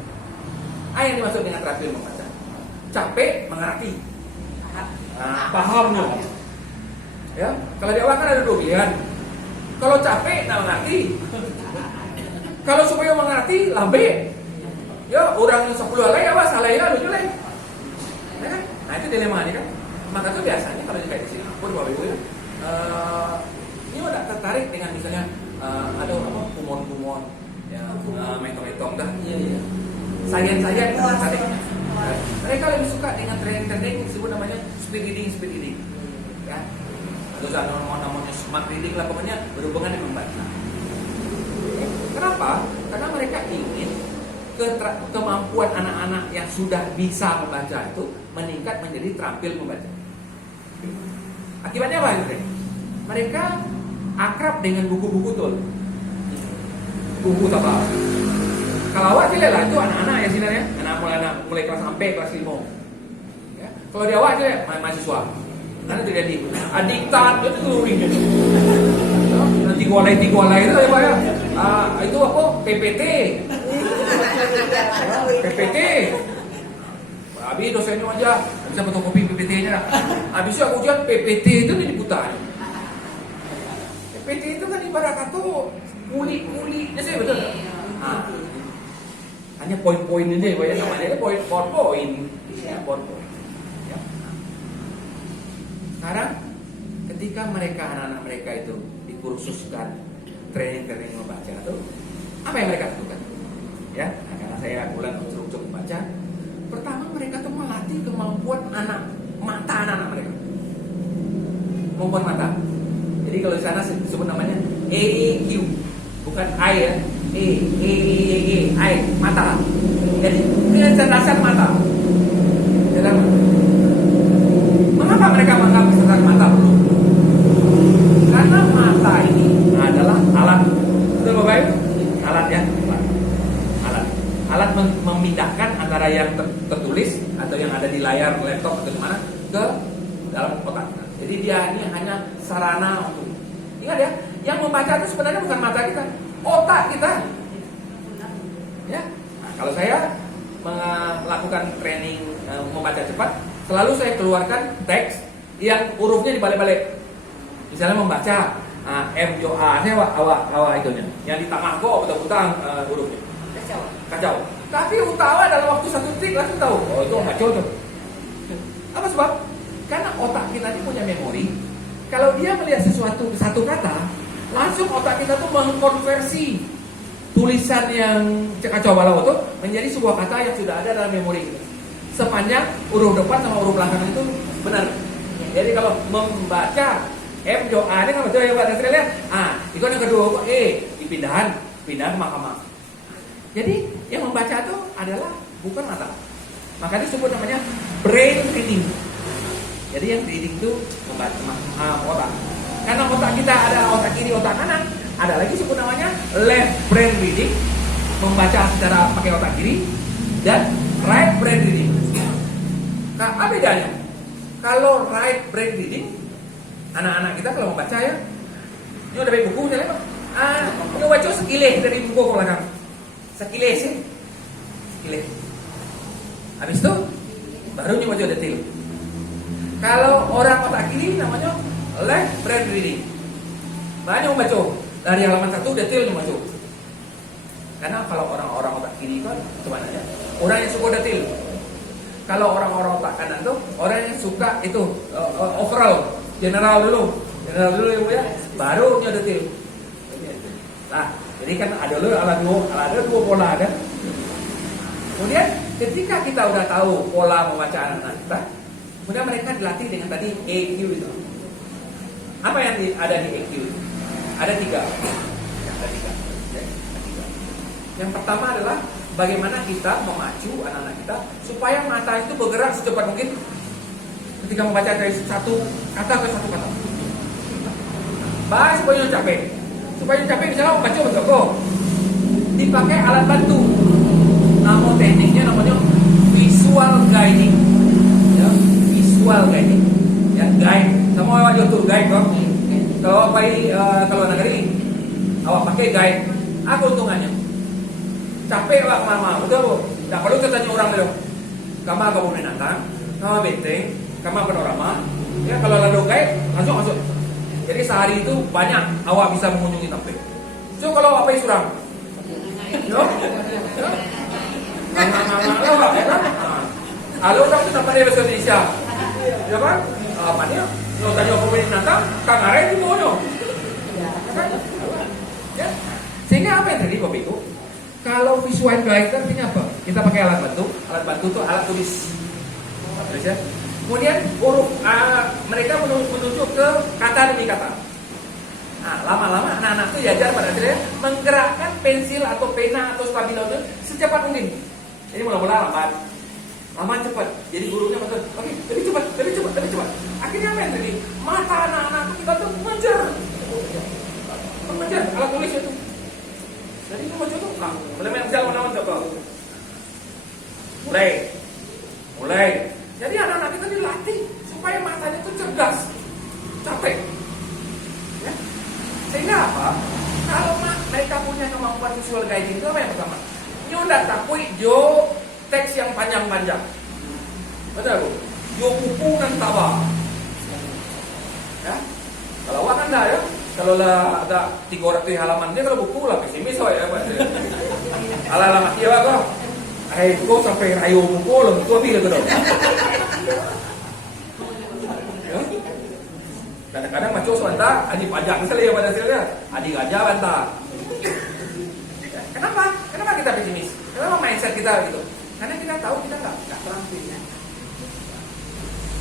Yang dimaksud dengan terampil membaca. Capek mengerti. Pahamnya. Ya, kalau di awal kan ada 2 pilihan. Kalau capek, mengerti. Kalau supaya mengerti, lambe. Ya, orang 10 alai apa salah ya lucu lagi. Ya kan? Nah, itu dilema nih kan. Maka itu biasanya kalau di kayak di Singapura Bapak Ibu ya, ini udah tertarik dengan misalnya ada apa kumon-kumon ya, metong-metong dah. Iya. Sains-sains tertarik. Mereka lebih suka dengan training disebut namanya speed reading. Ya. Atau namanya smart reading lah, pokoknya berhubungan dengan membaca. Kenapa? Karena mereka ingin kemampuan anak-anak yang sudah bisa membaca itu meningkat menjadi terampil membaca. Akibatnya apa? Mereka akrab dengan buku-buku tuh. Buku apa? Kalau awak jelas lah itu anak-anak ya sebenarnya, anak mulai kelas sampai kelas 5. Ya. Kalau di awak jelas mahasiswa. Nanti terjadi diktat itu luring. Nanti gua lagi itu apa ya? Itu apa? PPT. Habis dosennya aja bisa fotokopi PPT-nya lah. Habis itu ujian PPT itu diputar. PPT itu kan ibarat kata kulit-kulitnya sih betul. Hanya poin-poin aja ya, namanya poin-poin. Ya, poin-poin. Ya. Sekarang ketika anak-anak mereka itu dikursuskan training membaca itu apa yang mereka lakukan? Ya, anak-anak saya ulang untuk membaca. Pertama mereka tuh melatih kemampuan mata anak-anak mereka. Kemampuan mata. Jadi kalau di sana disebut namanya EQ, bukan I ya. I, mata. Jadi kecerdasan mata. Mengapa mereka menganggap kecerdasan mata perlu? Karena mata ini adalah alat, betul Bapak Ibu? Alat ya, alat memindahkan antara yang tertulis atau yang ada di layar laptop atau mana ke dalam otak. Jadi dia ini hanya sarana untuk, ingat ya, yang membaca itu sebenarnya bukan mata kita, otak kita. Ya, nah, kalau saya melakukan training membaca cepat, selalu saya keluarkan teks yang hurufnya dibalik-balik. Misalnya membaca M Jo A, saya awak itunya, yang di tengah kok betul-betul hurufnya kacau. Tapi utawa dalam waktu 1 detik langsung tahu, oh itu kacau tuh. Apa sebab? Karena otak kita ini punya memori. Kalau dia melihat sesuatu satu kata, langsung otak kita tuh mengkonversi tulisan yang kacau balau itu menjadi sebuah kata yang sudah ada dalam memori kita. Sepanjang huruf depan sama huruf belakang itu benar. Jadi kalau membaca M Jo A ini kan betul ya Pak Australia. Itu yang kedua dipindahan mahkamah. Jadi yang membaca itu adalah bukan mata. Makanya disebut namanya brain reading. Jadi yang reading itu membaca otak. Karena otak kita ada otak kiri, otak kanan. Ada lagi disebut namanya left brain reading, membaca secara pakai otak kiri, dan right brain reading. Nah, apa bedanya? Kalau right brain reading, anak-anak kita kalau membaca ya, ini udah baik buku misalnya Pak. Ini baca sekilih dari buku ke belakang. Sekilih sih. Sekilih. Habis itu baru nyoba detail. Kalau orang otak kiri namanya left brain reading. Banyak membaca dari halaman 1 detail membaca. Karena kalau orang-orang otak kiri kan sebenarnya orang yang suka detail. Kalau orang-orang otak kanan tuh orang yang suka itu overall, general dulu ya, baru nyoba detail. Nah, jadi kan ada dua pola kan. Kemudian ketika kita udah tahu pola membaca anak-anak kita, kemudian mereka dilatih dengan tadi EQ itu. Apa yang ada di EQ? Ada 3. Yang pertama adalah bagaimana kita memacu anak-anak kita supaya mata itu bergerak secepat mungkin ketika membaca dari satu kata ke satu kata. Bahas supaya capek. Supaya capek misalnya membaca betul dipakai alat bantu. Nama tekniknya namanya visual guiding. Ya, visual guiding. Ya, guide. Sama awak YouTube guide kok. Kalau pergi ke luar negeri, awak pakai guide. Apa untungannya? Capek awak mama, betul bu? Tak perlu kita tanya orang dulu. Kamu kebun binatang, kamu benteng, kamu panorama. Ya kalau lalu guide langsung masuk. Jadi sehari itu banyak awak bisa mengunjungi tempat. So kalau awak pergi surang, yo, awak ya kan? Halo orang itu sampai bahasa Indonesia, ya kan? Apa nih? Kalau tanya kebun binatang, kang Are di mana? Ya, sehingga apa yang terjadi Bapak Ibu? Kalau visual guide artinya apa? Kita pakai alat bantu. Alat bantu itu alat tulis. Ya. Kemudian huruf mereka menunjuk ke kata demi kata. Nah, lama-lama anak-anak itu diajar pada akhirnya menggerakkan pensil atau pena atau stabilo itu secepat mungkin. Jadi mula-mula lambat cepat. Jadi gurunya betul. Oke, lebih cepat. Akhirnya apa yang terjadi? Mata anak-anak kita tuh mengejar alat tulis itu. Jadi itu macam tu, boleh main jalan mana-mana coba. Mulai. Jadi anak-anak kita dilatih supaya matanya itu cerdas, capek. Ya. Sehingga apa? Kalau mereka punya kemampuan visual guiding itu apa yang pertama? Nyo dah takui jo teks yang panjang-panjang. Betul bu? Jo buku dan tabah. Ya. Kalau awak kan dah ya. Kalau lah ada 300 halaman dia kalau buku lah pesimis ya Pak. Alamat dia kok. Kok sampai rayu buku loh, itu habis gitu dong. Kadang-kadang macam sebentar, adik pajak misalnya ya pada hasilnya, adik aja bantah. Kenapa kita pesimis? Kenapa mindset mindset kita gitu. Karena kita tahu kita nggak terampil.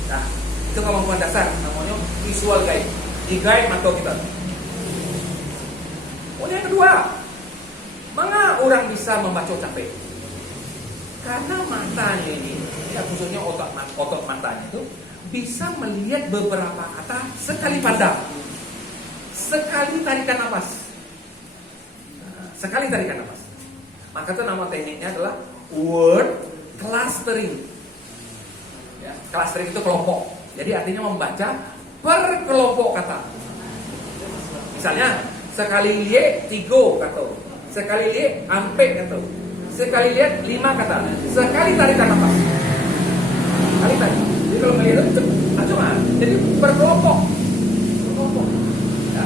Nah, itu kemampuan dasar namanya visual guide. Di guide mata kita. Kemudian yang kedua, mengapa orang bisa membaca capek? Karena matanya ini, ya khususnya otot matanya itu bisa melihat beberapa kata sekali pandang, sekali tarikan nafas. Sekali tarikan nafas. Maka itu nama tekniknya adalah word clustering. Ya, clustering itu kelompok. Jadi artinya membaca per kelompok kata. Misalnya sekali lihat 3 kata, sekali lihat 4 kata, sekali lihat 5 kata, sekali tarikan nafas. Sekali tarik. Jadi kalau melihat itu cuma. Jadi per kelompok. Ya.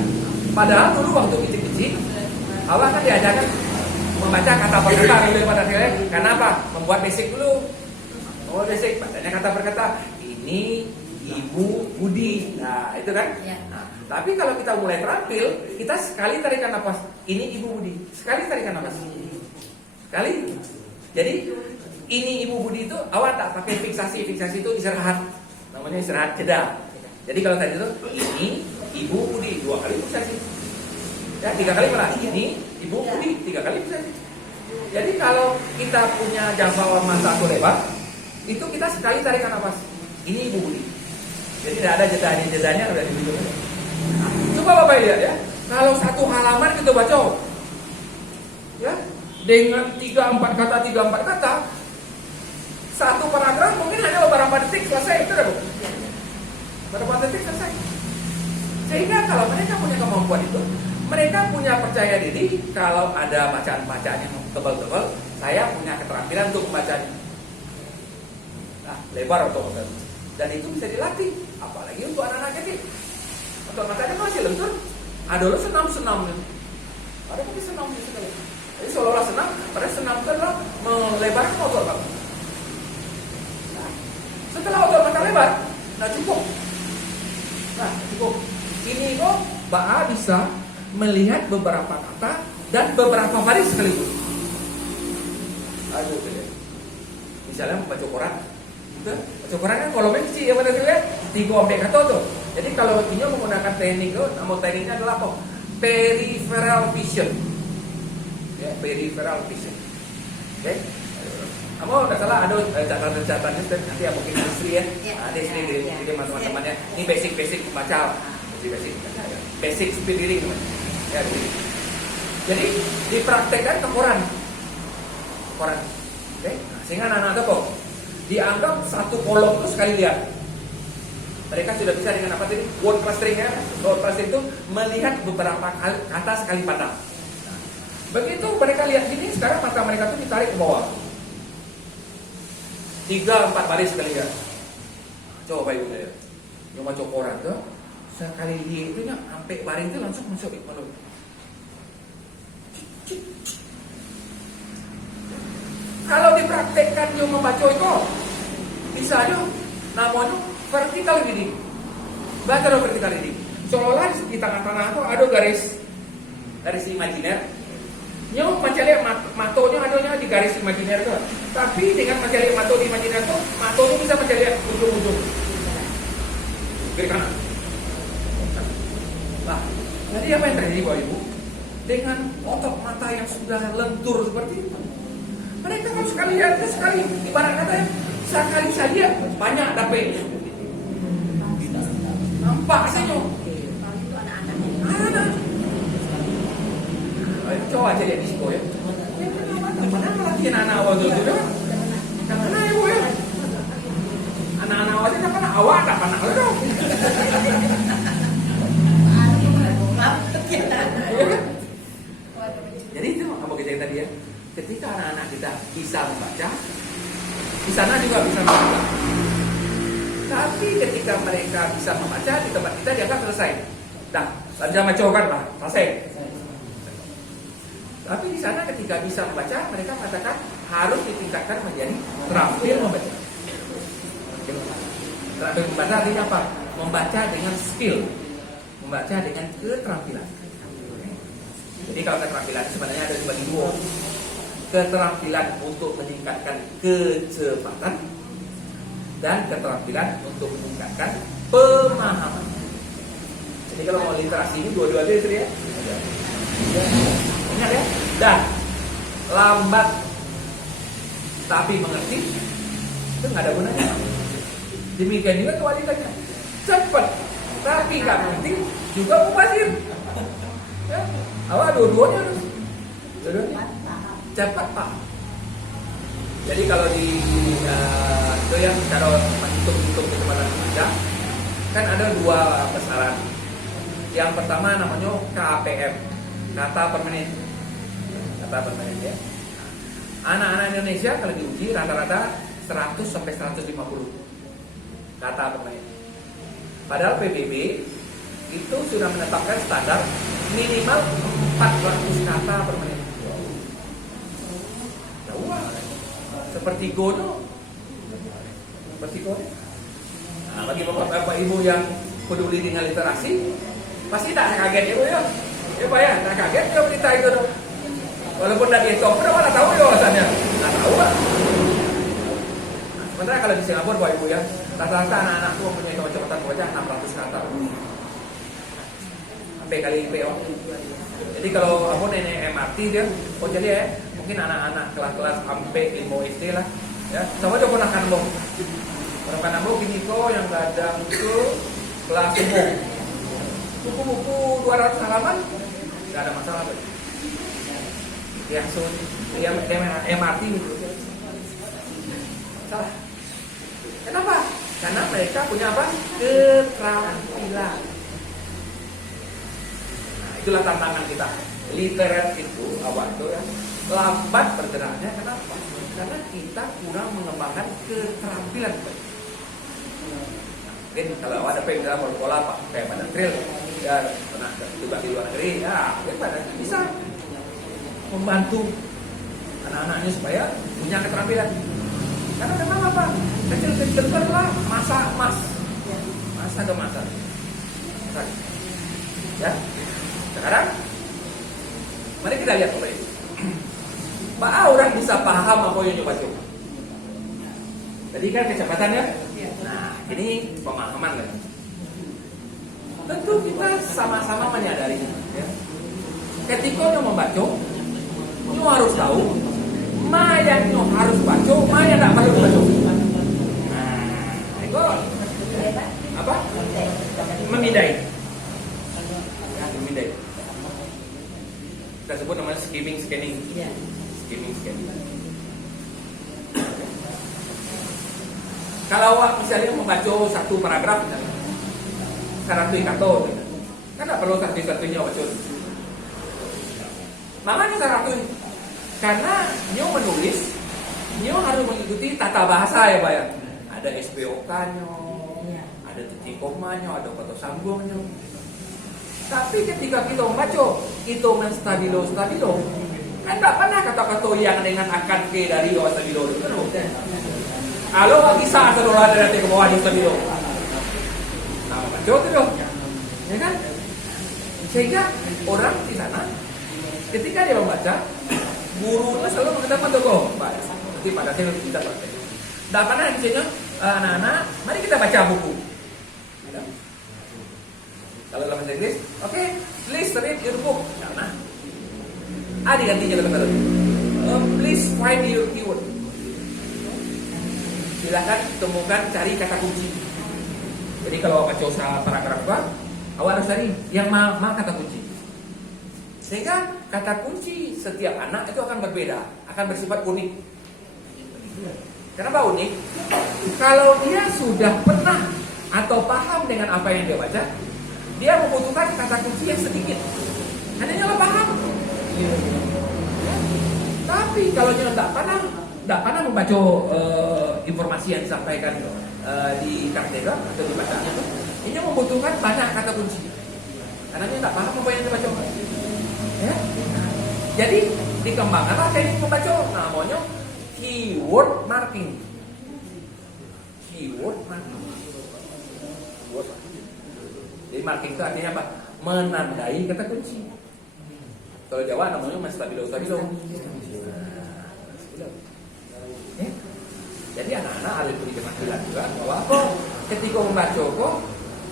Padahal dulu waktu kecil-kecil Allah kan diajarkan membaca kata per kata daripada saya. Kenapa? Membuat basic dulu. Oh basic, bacanya kata per kata. Ini Ibu Budi. Nah itu kan. Nah, tapi kalau kita mulai terampil, kita sekali tarikan nafas. Ini Ibu Budi. Sekali tarikan nafas. Sekali. Jadi ini Ibu Budi itu awak tak pakai fiksasi. Fiksasi itu istirahat. Namanya istirahat jeda. Jadi kalau tadi itu ini Ibu Budi 2 kali fiksasi. Ya 3 kali malah ini Ibu Budi 3 kali fiksasi. Jadi kalau kita punya jangkauan masa atau lebar, itu kita sekali tarikan nafas. Ini Ibu Budi. Jadi tidak ada jedanya udah di video. Nah, coba Bapak lihat ya. Kalau satu halaman kita baca, ya dengan 3-4 kata, satu paragraf mungkin hanya beberapa detik selesai, itu dah Bu. Beberapa detik selesai. Sehingga kalau mereka punya kemampuan itu, mereka punya percaya diri kalau ada bacaan-bacaan yang tebal-tebal, saya punya keterampilan untuk membacanya. Nah, lebar atau enggak. Dan itu bisa dilatih, apalagi untuk anak-anak kecil. Untuk matanya masih lentur, ada lo senam-senam. Ada mungkin senam sekali. Jadi seolah-olah senam, padahal senam itu adalah melebarkan otot kamu. Nah, setelah otot mata lebar, nah cukup. Ini kok Ba'a bisa melihat beberapa kata dan beberapa baris sekaligus. Aduh, misalnya membaca koran. Baca koran kan kolomnya kecil ya pada lihat 3 kata tuh. Jadi kalau ini menggunakan teknik itu, nama tekniknya adalah apa? Peripheral vision. Ya, peripheral vision. Oke. Kamu udah salah ada catatan-catatannya nanti ya mungkin Asri ya. Ada sini di teman-temannya. Ini basic membaca. Basic speed reading. Ya, jadi dipraktekkan ke koran. Oke. Nah, sehingga anak-anak kok dianggap satu kolom itu sekali lihat. Mereka sudah bisa dengan apa tadi? Word clustering ya. Word clustering itu melihat beberapa kata sekali pandang. Nah, begitu mereka lihat gini, sekarang mata mereka tuh ditarik ke bawah. 3-4 baris sekali lihat. Coba Ibu lihat. Yang baca koran tuh sekali lihat itu sampai baris itu langsung masuk ke mulut. Kalau dipraktekkan yang membaca itu bisa aja namanya vertical reading. Baca dong vertical reading. Seolah-olah di tengah-tengah itu ada garis imajiner. Yang macam lihat matonya adanya di garis imajiner itu. Tapi dengan macam lihat mato di imajiner itu, matonya bisa macam lihat ujung-ujung. Kiri kanan. Nah, jadi apa yang terjadi Bapak Ibu? Dengan otot mata yang sudah lentur seperti itu, mereka kalau sekali lihat sekali, ibarat katanya sekali saja banyak dapetnya. Nampak saja. Anak. Coba aja lihat di situ ya. Mana latihan anak awal dulu kan? Karena Ibu ya. Anak-anak awalnya tak pernah awak tak pernah dong. Jadi itu apa kita tadi ya? Ketika anak-anak kita bisa membaca, di sana juga bisa membaca. Tapi ketika mereka bisa membaca di tempat kita dianggap selesai. Dah, lanjut mencoba lah, selesai. Tapi di sana ketika bisa membaca, mereka mengatakan harus ditingkatkan menjadi terampil membaca. Terampil membaca artinya apa? Membaca dengan skill, membaca dengan keterampilan. Jadi kalau keterampilan sebenarnya ada dibagi 2. keterampilan untuk meningkatkan kecepatan dan keterampilan untuk meningkatkan pemahaman. Jadi kalau mau literasi ini dua-dua itu ya. Ingat ya. Dan lambat tapi mengerti itu nggak ada gunanya. Demikian juga kewalitannya. Cepat tapi nggak mengerti juga mubazir. Ya. Awal dua-duanya harus. Dua-duanya. Cepat pak. Jadi kalau di itu yang cara menghitung kecepatan baca kan ada dua besaran. Yang pertama namanya KPM, kata per menit. Kata per menit ya. Anak-anak Indonesia kalau diuji rata-rata 100 sampai 150 kata per menit. Padahal PBB itu sudah menetapkan standar minimal 400 kata per menit. Seperti gono. Nah, bagi bapak-bapak ibu yang peduli dengan literasi, pasti tak kaget ibu ya. Ya pak ya, tak kaget ya berita itu dong. Walaupun tidak dihitung, udah malah tahu ya alasannya. Nggak tahu lah. Nah, sementara kalau di Singapura bapak ibu ya, rata-rata anak-anak tuh mempunyai kecepatan baca 600 kata. Sampai kali PO. Jadi kalau aku nenek MRT dia, jadi ya. Mungkin anak-anak kelas-kelas sampai ilmu SD lah, ya. Sama aja ponakan lo kini kok yang kadang itu kelas umum, buku-buku 200 halaman, nggak ada masalah bagi. Ya, MRT gitu. Salah. Kenapa? Karena mereka punya apa? Keterampilan. Nah, itulah tantangan kita. Literat itu awal itu ya. Lambat bergeraknya kenapa? Karena kita kurang mengembangkan keterampilan. Mungkin kalau ada pengen bola pak kayak pada drill ya pernah juga di luar negeri ya mungkin pada bisa membantu anak-anaknya supaya punya keterampilan. Karena memang apa? Kecil-kecil lah masa emas, masa ke masa. Ya. Sekarang mari kita lihat mulai. Pak orang bisa paham apa yang nyoba coba. Tadi kan kecepatannya. Nah, ini pemahaman kan. Tentu kita sama-sama menyadari. Ya. Ketika nyo membaca, nyo harus tahu mana yang nyo harus baca, mana yang tidak perlu baca. Nah, itu apa? Memindai. Ya, memindai. Kita sebut namanya skimming scanning. Kalau misalnya membaca satu paragraf misalnya, satu kata, kan tidak perlu satu-satunya baca. Makanya satu, karena nyo menulis, nyo harus mengikuti tata bahasa ya pak ya. Ada SPOK-nya, ada titik koma-nya, ada kata sambungnya. Tapi ketika kita membaca, kita menstabilo, kan tak pernah kata-kata yang dengan akan ke dari bawah stabilo itu kan. Kalau nggak bisa seluruh dari ke bawah stabilo. Nah, baca itu dong, ya kan? Sehingga orang di sana, ketika dia membaca, gurunya selalu mengatakan tuh, Pak. Nanti pada saya kita baca. Tak pernah misalnya anak-anak, mari kita baca buku. Ya. Kalau dalam bahasa Inggris, oke, please read your book. Nah. Ada gantinya kata-kata. Please find your keyword. Silakan temukan cari kata kunci. Jadi kalau baca paragraf apa, awal harus cari yang mana kata kunci. Sehingga kata kunci setiap anak itu akan berbeda, akan bersifat unik. Kenapa unik? Kalau dia sudah pernah atau paham dengan apa yang dia baca, dia membutuhkan kata kunci yang sedikit. Hanya paham. Tapi kalau dia tidak pernah membaca informasi yang disampaikan di kartega atau di bacaan itu, ini membutuhkan banyak kata kunci. Karena dia tidak paham apa yang dibaca. Ya? Jadi dikembangkanlah teknik membaca, namanya keyword marking. Keyword marking. Jadi marking itu artinya apa? Menandai kata kunci. Kalau Jawa namanya stabilo. Ya. Jadi anak-anak harus beri keterampilan juga bahwa kok ketika membaca kok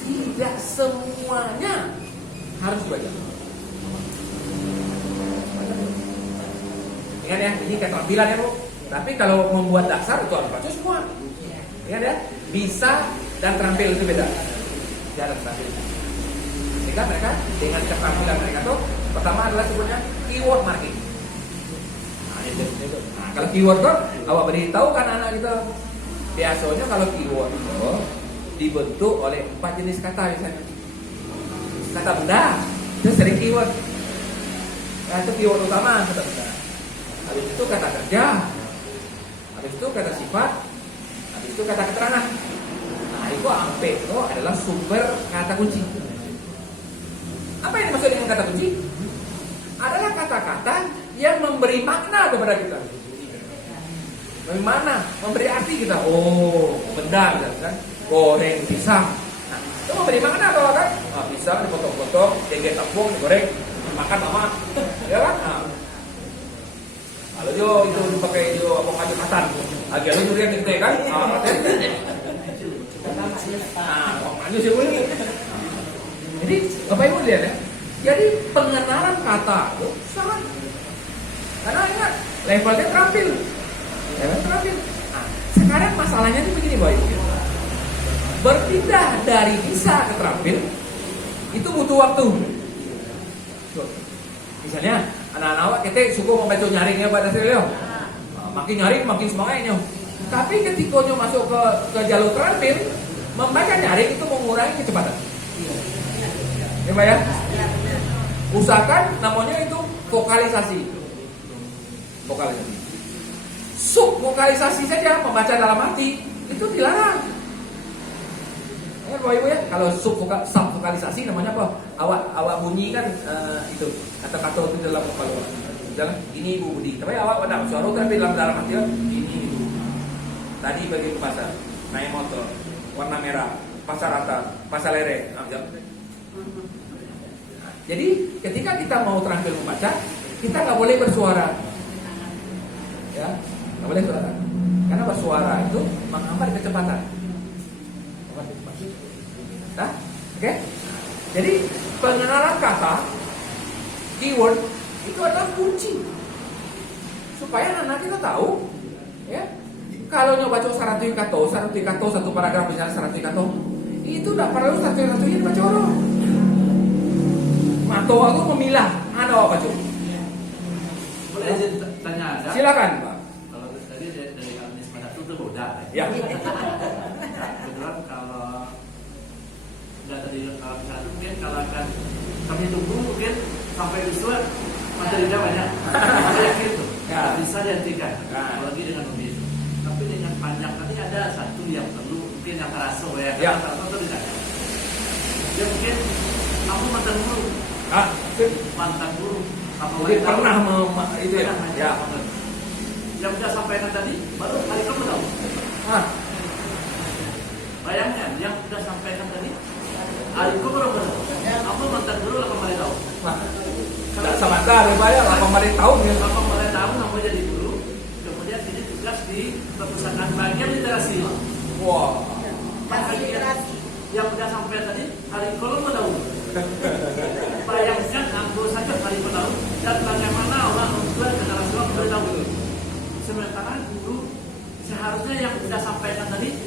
tidak semuanya harus dibaca. Ingat ya, ini keterampilan ya Bu. Tapi kalau membuat dasar itu harus baca semua. Ingat ya, bisa dan terampil itu beda. Tidak ada terampil. Sehingga mereka dengan keterampilan mereka tuh pertama adalah sebutnya keyword marking. Nah, kalau keyword kok awak beritahu kan anak kita biasanya kalau keyword itu dibentuk oleh 4 jenis kata misalnya. Kata benda itu sering keyword. Nah, itu keyword utama kata benda. Habis itu kata kerja. Habis itu kata sifat. Habis itu kata keterangan. Nah, itu ampe itu adalah sumber kata kunci. Apa yang dimaksud dengan kata kunci? Adalah kata-kata yang memberi makna kepada kita. Memberi makna, memberi arti kita. Oh, benda kan? Goreng pisang. Nah, itu memberi makna kalau kan? Nah, pisang dipotong-potong, digigit tepung, digoreng, makan mama. Ya kan? Nah. Kalau yo itu dipakai yo apa kacamatan. Agak lu durian gede kan? Ah, manis sih ini. Jadi Bapak Ibu lihat ya. Jadi pengenalan kata itu sangat. Karena ingat levelnya terampil. Nah, sekarang masalahnya itu begini Bapak Ibu. Berpindah dari bisa ke terampil itu butuh waktu. Misalnya anak-anak awak kita suka membaca nyaringnya pada serius. Makin nyaring makin semangatnya. Tapi ketika nyo masuk ke jalur terampil, membaca nyaring itu mengurangi kecepatan. Ya Pak ya? Usahakan namanya itu vokalisasi. Vokalisasi. Subvokalisasi saja membaca dalam hati itu dilarang. Ya Bapak Ibu ya, kalau subvokalisasi namanya apa? Awak bunyi kan itu kata-kata itu dalam kepala. Misalnya ini Ibu Budi, tapi awak ada suara tapi dalam hati ini Ibu. Tadi pergi ke pasar, naik motor, warna merah, pasar rata, pasar lere. Jadi ketika kita mau terampil membaca, kita nggak boleh bersuara, ya, nggak boleh bersuara, karena bersuara itu menghambat kecepatan. Nah, oke? Jadi pengenalan kata, keyword itu adalah kunci supaya anak kita tahu, ya. Kalau nyoba baca satu kato, satu paragraf misalnya satu kato, itu tidak perlu satu dibaca orang. Atau aku memilah, ada apa baca? Boleh tanya ada? Silakan Pak. Kalau tadi dari Almis pada itu udah. Ya. Kebetulan kalau nggak tadi kalau misalnya mungkin kalau akan kami tunggu mungkin sampai usul materinya banyak. Saya yakin tuh. Ya. Bisa dihentikan. Ya. Apalagi dengan begitu. Tapi dengan panjang tadi ada satu yang perlu mungkin yang terasa ya. Ya. Terasa itu tidak. Ya mungkin kamu mantan guru. Mantan guru. Jadi pernah itu ya. Ya. Yang sudah sampaikan tadi baru hari kamu tahu. Bayangkan yang sudah sampaikan tadi hari kamu baru tahu. Kamu mantan guru 8 kali tahu. Tidak sebentar ya Pak ya, 8 tahun ya. 8 tahun kamu jadi guru. Kemudian ini tugas di perpustakaan bagian literasi. Wah. Yang sudah sampai tadi hari kolom tahu. Bayangkan aku saja hari tahu dan bagaimana orang membuat generasi orang tahu. Sementara guru seharusnya yang sudah sampaikan tadi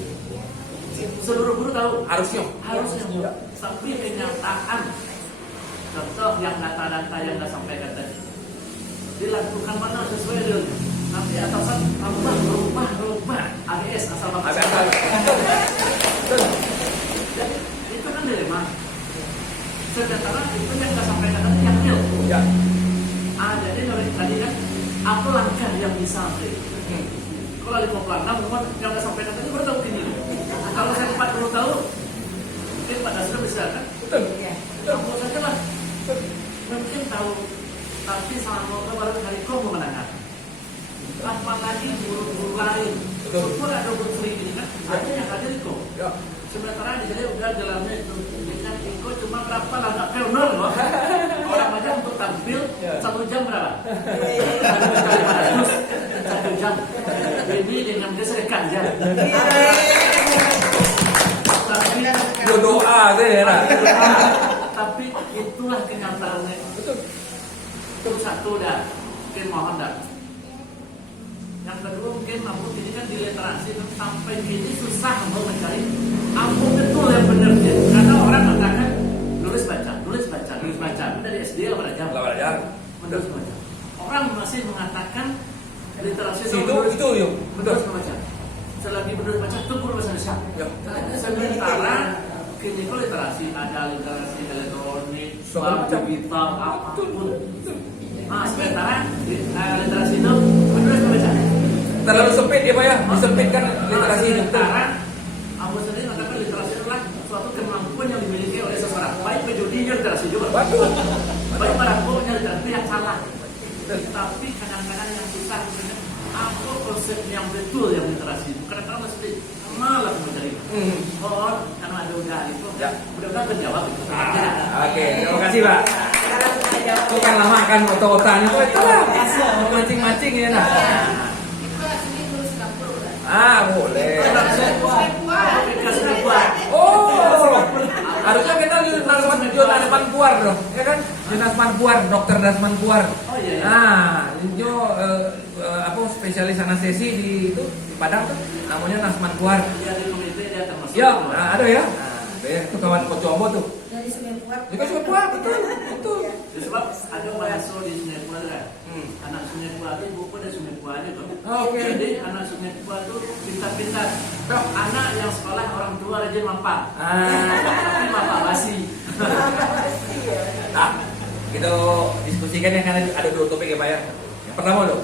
seluruh guru tahu. Harusnya. Tapi kenyataan contoh yang data-data yang sudah sampaikan tadi dilakukan mana sesuai dengan nanti atasan berubah ABS asal bapak. Jadi itu kan dilema. Sementara itu yang sudah sampaikan tadi yang real. Ya. Jadi tadi kan apa langkah yang bisa kalau 56 memang yang sudah sampaikan tadi baru tahu gini. Kalau saya 40 tahun mungkin Pak Dasra bisa kan? Betul. Kamu saja lah. Mungkin tahu tapi sama baru hari kau memenangkan. Apalagi guru-guru lain. Betul. Ada guru sering ini kan? Ada yang hadir kok. Ya. Sementara di sini udah jalannya itu. Dengan Iko cuma berapa lah nggak pionir loh. Orang aja untuk tampil 1 jam berapa? 1 jam jam. Ini dengan dia serekan aja. Tapi Doa deh ya. tapi itulah kenyataannya. Betul. Itu satu dah. Mungkin mohon dah. Yang kedua mungkin Ampun ini kan di literasi sampai gini susah mau mencari Ampun betul yang benar ya. Karena orang mengatakan nulis baca. Itu dari SD lah belajar. Menulis baca. Orang masih mengatakan literasi Itu yuk. menulis baca. Selagi menulis baca itu guru bahasa Indonesia. Ya. Sementara kini itu literasi ada literasi elektronik, Segala macam. digital, apapun. Nah, sementara literasi itu menulis baca. Terlalu sempit ya Pak ya, disempitkan literasi itu. Sementara Abu sendiri mengatakan literasi adalah suatu kemampuan yang dimiliki oleh seseorang. Baik penjudinya literasi juga. Waduh. Baik merampoknya literasi yang salah. Tapi kadang-kadang yang susah misalnya apa konsep yang betul yang literasi. Kadang-kadang mesti malah mencari. Oh, karena ada udah itu. Ya. Mudah-mudahan terjawab itu. Oke, terima kasih Pak. Itu kan lama kan otak-otaknya itu lah. Mancing-mancing ya nah. Itu asli terus dapur lah. Ah, boleh. Kasih buat. Oh, harusnya kita Nasman Puar dong, ya kan? Nasman Puar, Dokter Nasman Puar. Oh iya. Nah, Jo apa spesialis anestesi di itu di Padang tuh, namanya Nasman Puar. Dia di komite dia termasuk. Ya, nah, ada ya. Nah, itu kawan Kocombo tuh. Dari Sungai Puat. Juga Sungai Puar, betul. Sebab ada mahasiswa di Sungai Puar kan. Anak Sungai Puar itu buku dari Sungai Puar aja tuh. Oke. Jadi anak Sungai Puar itu pintar-pintar. Anak yang sekolah orang tua rajin mampang. Tapi mampang basi. Nah, kita diskusikan yang kan ada dua topik ya Pak ya. Yang pertama dong,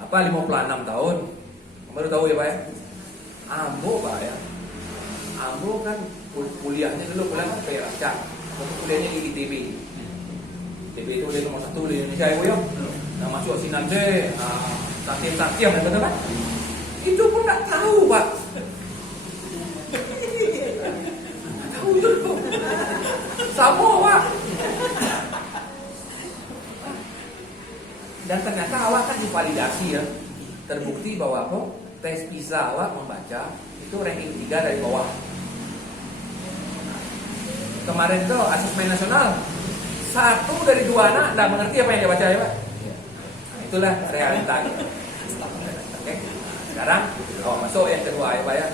apa 56 tahun? Baru tahu ya Pak ya. Ambo Pak ya. Ambo kan kuliahnya dulu kuliah Perak. Waktu kuliahnya di ITB. ITB itu dia nomor 1 di Indonesia ya Bu ya. Nah masuk sinan deh, sakit-sakit yang betul kan? Itu pun nggak tahu Pak. Tahu itu. Sama Pak. Dan ternyata awak kan divalidasi ya. Terbukti bahwa apa? Tes PISA awak membaca itu ranking 3 dari bawah. Kemarin itu asesmen nasional 1 dari 2 anak tidak mengerti apa yang dia baca ya Pak. Nah, itulah realitanya. Oke. Sekarang awak masuk yang kedua ya Pak ya.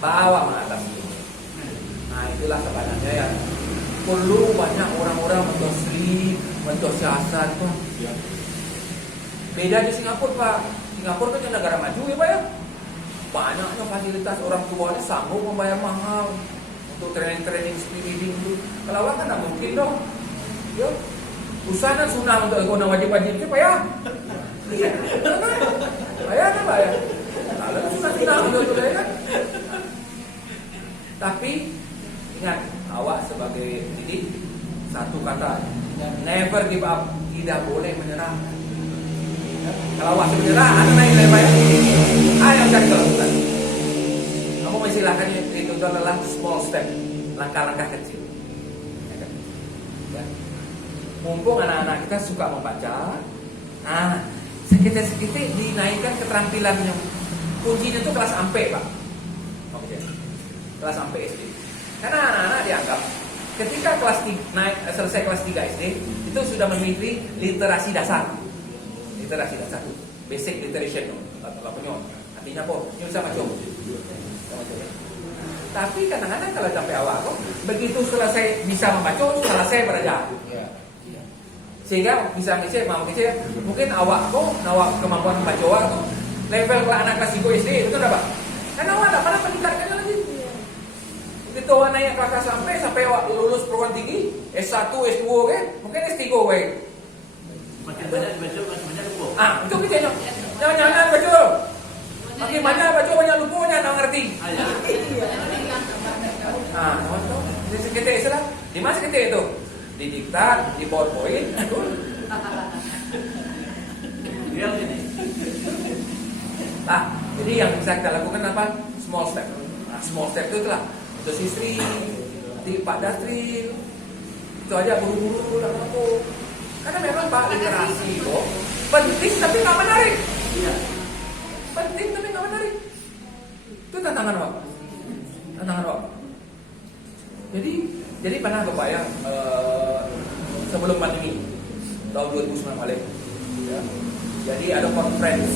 Bawa mengatasi. Nah itulah sebenarnya ya. Perlu banyak orang-orang mentos siasat tuh. Beda di Singapura Pak. Singapura kan negara maju ya Pak ya. Banyaknya fasilitas orang tuanya sanggup membayar mahal untuk training speaking itu. Kalau awak kan tidak mungkin dong. Yo, usaha sunah untuk ekonomi wajib-wajib itu Pak ya. Iya, bayar kan Pak ya. Lalu sunah untuk itu ya kan. Tapi ingat, awak sebagai didik satu kata, never give up, tidak boleh menyerah. Kalau awak menyerah, ada naik level ya. Yang bisa dilakukan. Kamu istilahkan itu adalah small step, langkah-langkah kecil. Ya. Mumpung anak-anak kita suka membaca, sekitar-sekitar dinaikkan keterampilannya. Kuncinya itu kelas ampe Pak. Oke. Kelas ampe SD. Karena anak-anak dianggap ketika kelas 3, selesai kelas 3 SD itu sudah memiliki literasi dasar. Literasi dasar itu basic literation artinya apa? Ini bisa macam. Tapi kadang-kadang kalau sampai awal begitu selesai bisa membaca, selesai belajar. Sehingga bisa mungkin awak kemampuan membaca awak level anak kelas 3 SD itu berapa? Karena awak tidak pernah meningkatkannya lagi. Begitu awak naik kelas sampai awak lulus perguruan tinggi S1, S2 kan, mungkin S3 kan. Makin banyak dibaca, makin banyak lupa. Itu kita jangan baca. Makin banyak baca banyak lupa banyak tak ngerti. Kita istilah di mana kita itu? Di diktat, di PowerPoint, itu. Dia ini. Jadi yang bisa kita lakukan apa? Small step. Small step itu lah. Terus istri, Pak Dastril, itu aja buru-buru lah aku. Karena memang Pak literasi kok Penting tapi nggak menarik. Iya. Penting tapi nggak menarik. Itu tantangan Pak. Tantangan Pak. Jadi pernah Bapak ya, sebelum pandemi tahun 2009 ya, jadi ada conference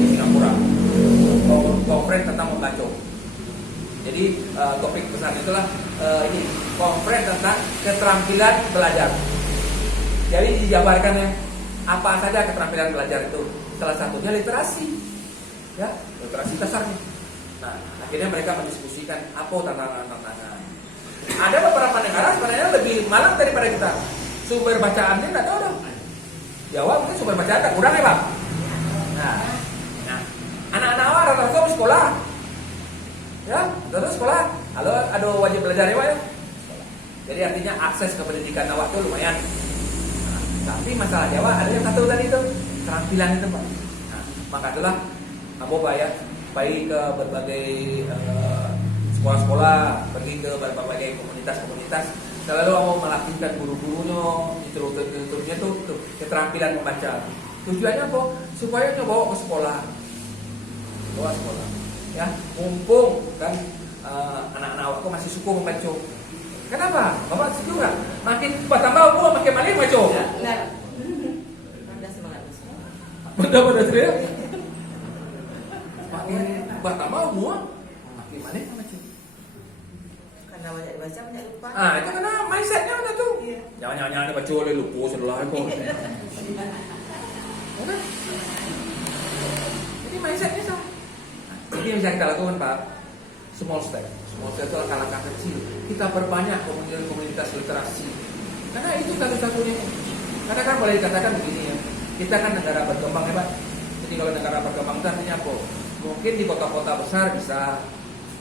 di Singapura, conference tentang membaca. Jadi topik besar itulah ini conference tentang keterampilan belajar. Jadi dijabarkan ya, apa saja keterampilan belajar itu. Salah satunya literasi, ya literasi dasarnya. Nah akhirnya mereka mendiskusikan apa tantangan-tantangan. Ada beberapa negara sebenarnya lebih malang daripada kita. Sumber bacaannya nggak tahu dong. Jawa mungkin sumber bacaan tak kurang ya Pak. Nah, anak-anak awak rata-rata sekolah, ya, terus sekolah. Halo, ada wajib belajar ya Pak ya. Jadi artinya akses ke pendidikan awak tuh lumayan. Nah, tapi masalah Jawa ada yang satu tadi itu keterampilan itu Pak. Nah, maka itulah kamu Pak ya, pergi ke berbagai sekolah-sekolah, pergi ke berbagai komunitas-komunitas. Selalu mau melatihkan guru-gurunya, instrukturnya tuh keterampilan membaca. Tujuannya apa? Supaya bawa ke sekolah, ya. Mumpung kan anak-anak awakku masih suka membaca. Kenapa? Bapak setuju nggak? Makin bertambah umur, makin makin baca. Enggak. Anda semangat. Pada saya. Makin bertambah umur, makin makin baca. Karena banyak dibaca, banyak lupa. Itu karena mindsetnya ada tuh. Jangan-jangan baca oleh lupa setelah itu. Jadi mindsetnya sama. Jadi yang bisa kita lakukan Pak, small step. Small step itu langkah kecil. Kita perbanyak komunitas literasi. Karena itu satu-satunya. Karena kan boleh dikatakan begini ya. Kita kan negara berkembang ya Pak. Jadi kalau negara berkembang itu artinya apa? Mungkin di kota-kota besar bisa.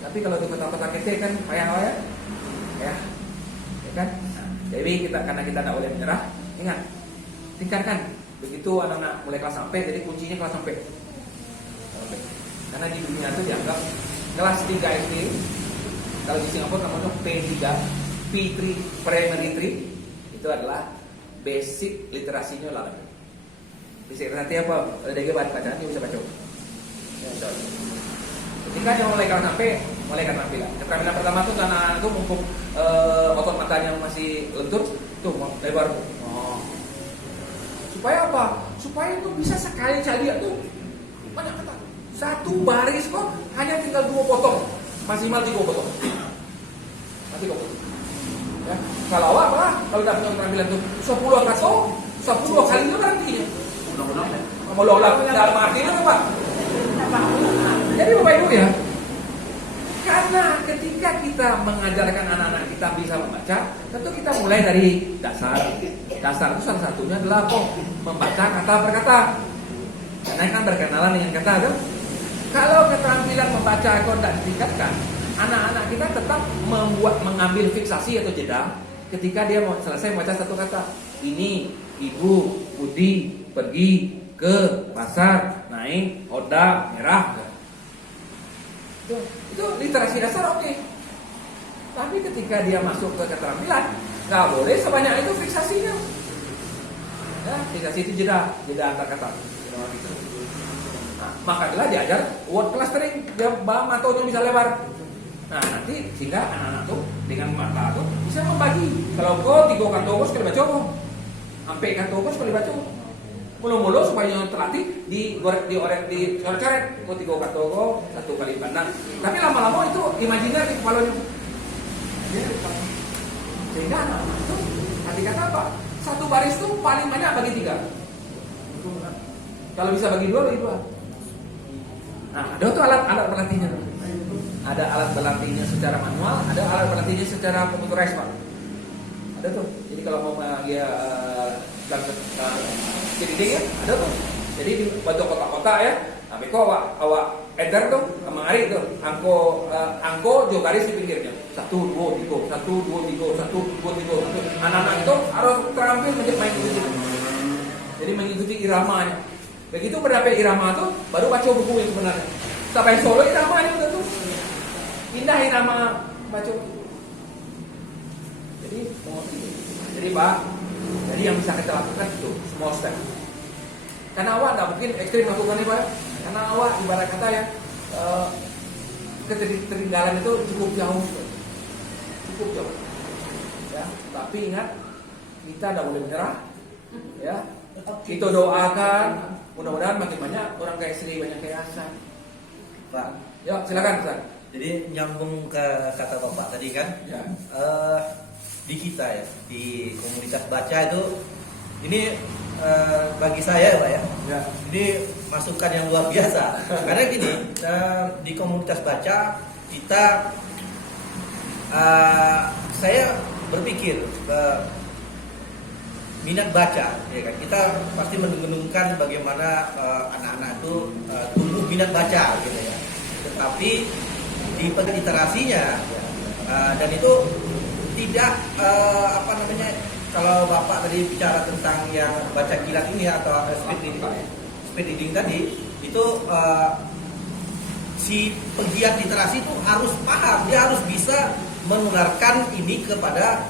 Tapi kalau di kota-kota kecil kan payah ya kan? Nah, jadi karena kita tidak boleh menyerah, ingat tingkatkan. Begitu anak-anak mulai kelas sampai, jadi kuncinya kelas sampai. Karena di dunia itu dianggap kelas 3 SD, kalau di Singapura namanya P3, P3 Primary 3, itu adalah basic literasinya lah. Basic literasi apa? Kalau dia bacaan dia bisa baca. Ya, ketika dia mulai kelas sampai, mulai keterampilan. Keterampilan pertama tuh anak-anak itu mumpung otot matanya masih lentur, tuh lebar. Oh. Supaya apa? Supaya itu bisa sekali cari tuh banyak kata. Satu baris kok hanya tinggal 2 potong, maksimal 3 potong. Nanti kok. Ya. Kalau apa? Kalau tidak punya keterampilan tuh 10 kata, 10 kali itu berarti. Ulang-ulang ya. Ulang-ulang dalam artinya apa Pak? Jadi Bapak Ibu ya, karena ketika kita mengajarkan anak-anak kita bisa membaca, tentu kita mulai dari dasar. Dasar itu salah satunya adalah apa? Membaca kata per kata. Karena kan berkenalan dengan kata kan? Kalau keterampilan membaca itu tidak ditingkatkan, anak-anak kita tetap mengambil fiksasi atau jeda ketika dia mau selesai membaca satu kata. Ini Ibu Budi pergi ke pasar naik Honda merah. Itu literasi dasar oke. Tapi ketika dia masuk ke keterampilan, nggak boleh sebanyak itu fiksasinya. Ya, fiksasi itu jeda antar kata. Nah, maka adalah diajar word clustering, dia matanya bisa lebar. Nah, nanti sehingga anak-anak tuh dengan mata tuh bisa membagi. Kalau kau 3 kata sekali baca, sampai kata sekali baca. Mulu-mulu supaya terlatih di coret-coret. Kau 3 kata 1 kali pandang. Tapi lama-lama itu imajiner di kepalanya. Sehingga anak-anak itu nanti kata apa? 1 baris tuh paling banyak bagi 3. Kalau bisa bagi 2 bagi 2. Nah, ada tuh alat berlatihnya. Ada alat berlatihnya secara manual, ada alat berlatihnya secara computerized Pak. Ada tuh. Jadi kalau mau dia jadi ya, ada tuh. Jadi di bentuk kotak-kotak ya. Nah, beko awak enter tuh, mengari tuh. Angko jo garis di pinggirnya. 1 2 3, 1 2 3, 1 2 3. Anak-anak itu harus terampil main musik. Jadi mengikuti iramanya. Begitu berdapat irama tuh, baru baca buku yang sebenarnya. Sampai solo iramanya udah tuh. Indah irama baca. Jadi Pak, jadi yang bisa kita lakukan itu small step. Karena awak nggak mungkin ekstrim melakukan itu, Pak. Karena awak ibarat kata ya ketertinggalan itu cukup jauh, ya. Tapi ingat, kita tidak boleh menyerah, ya. Kita doakan, mudah-mudahan makin banyak orang kayak Sri, banyak kayak Hasan. Pak. Ya, silakan Ustaz. Jadi nyambung ke kata Bapak tadi kan, Ya. Di kita ya, di komunitas baca itu, ini bagi saya Pak ya, Ya. ini masukan yang luar biasa. Karena gini, di komunitas baca kita, saya berpikir minat baca, ya kan? Kita pasti mendengarkan bagaimana anak-anak itu tumbuh minat baca, gitu ya. Tetapi di literasinya dan itu tidak kalau Bapak tadi bicara tentang yang baca kilat ini atau speed reading tadi, itu si pegiat literasi itu harus paham, dia harus bisa menularkan ini kepada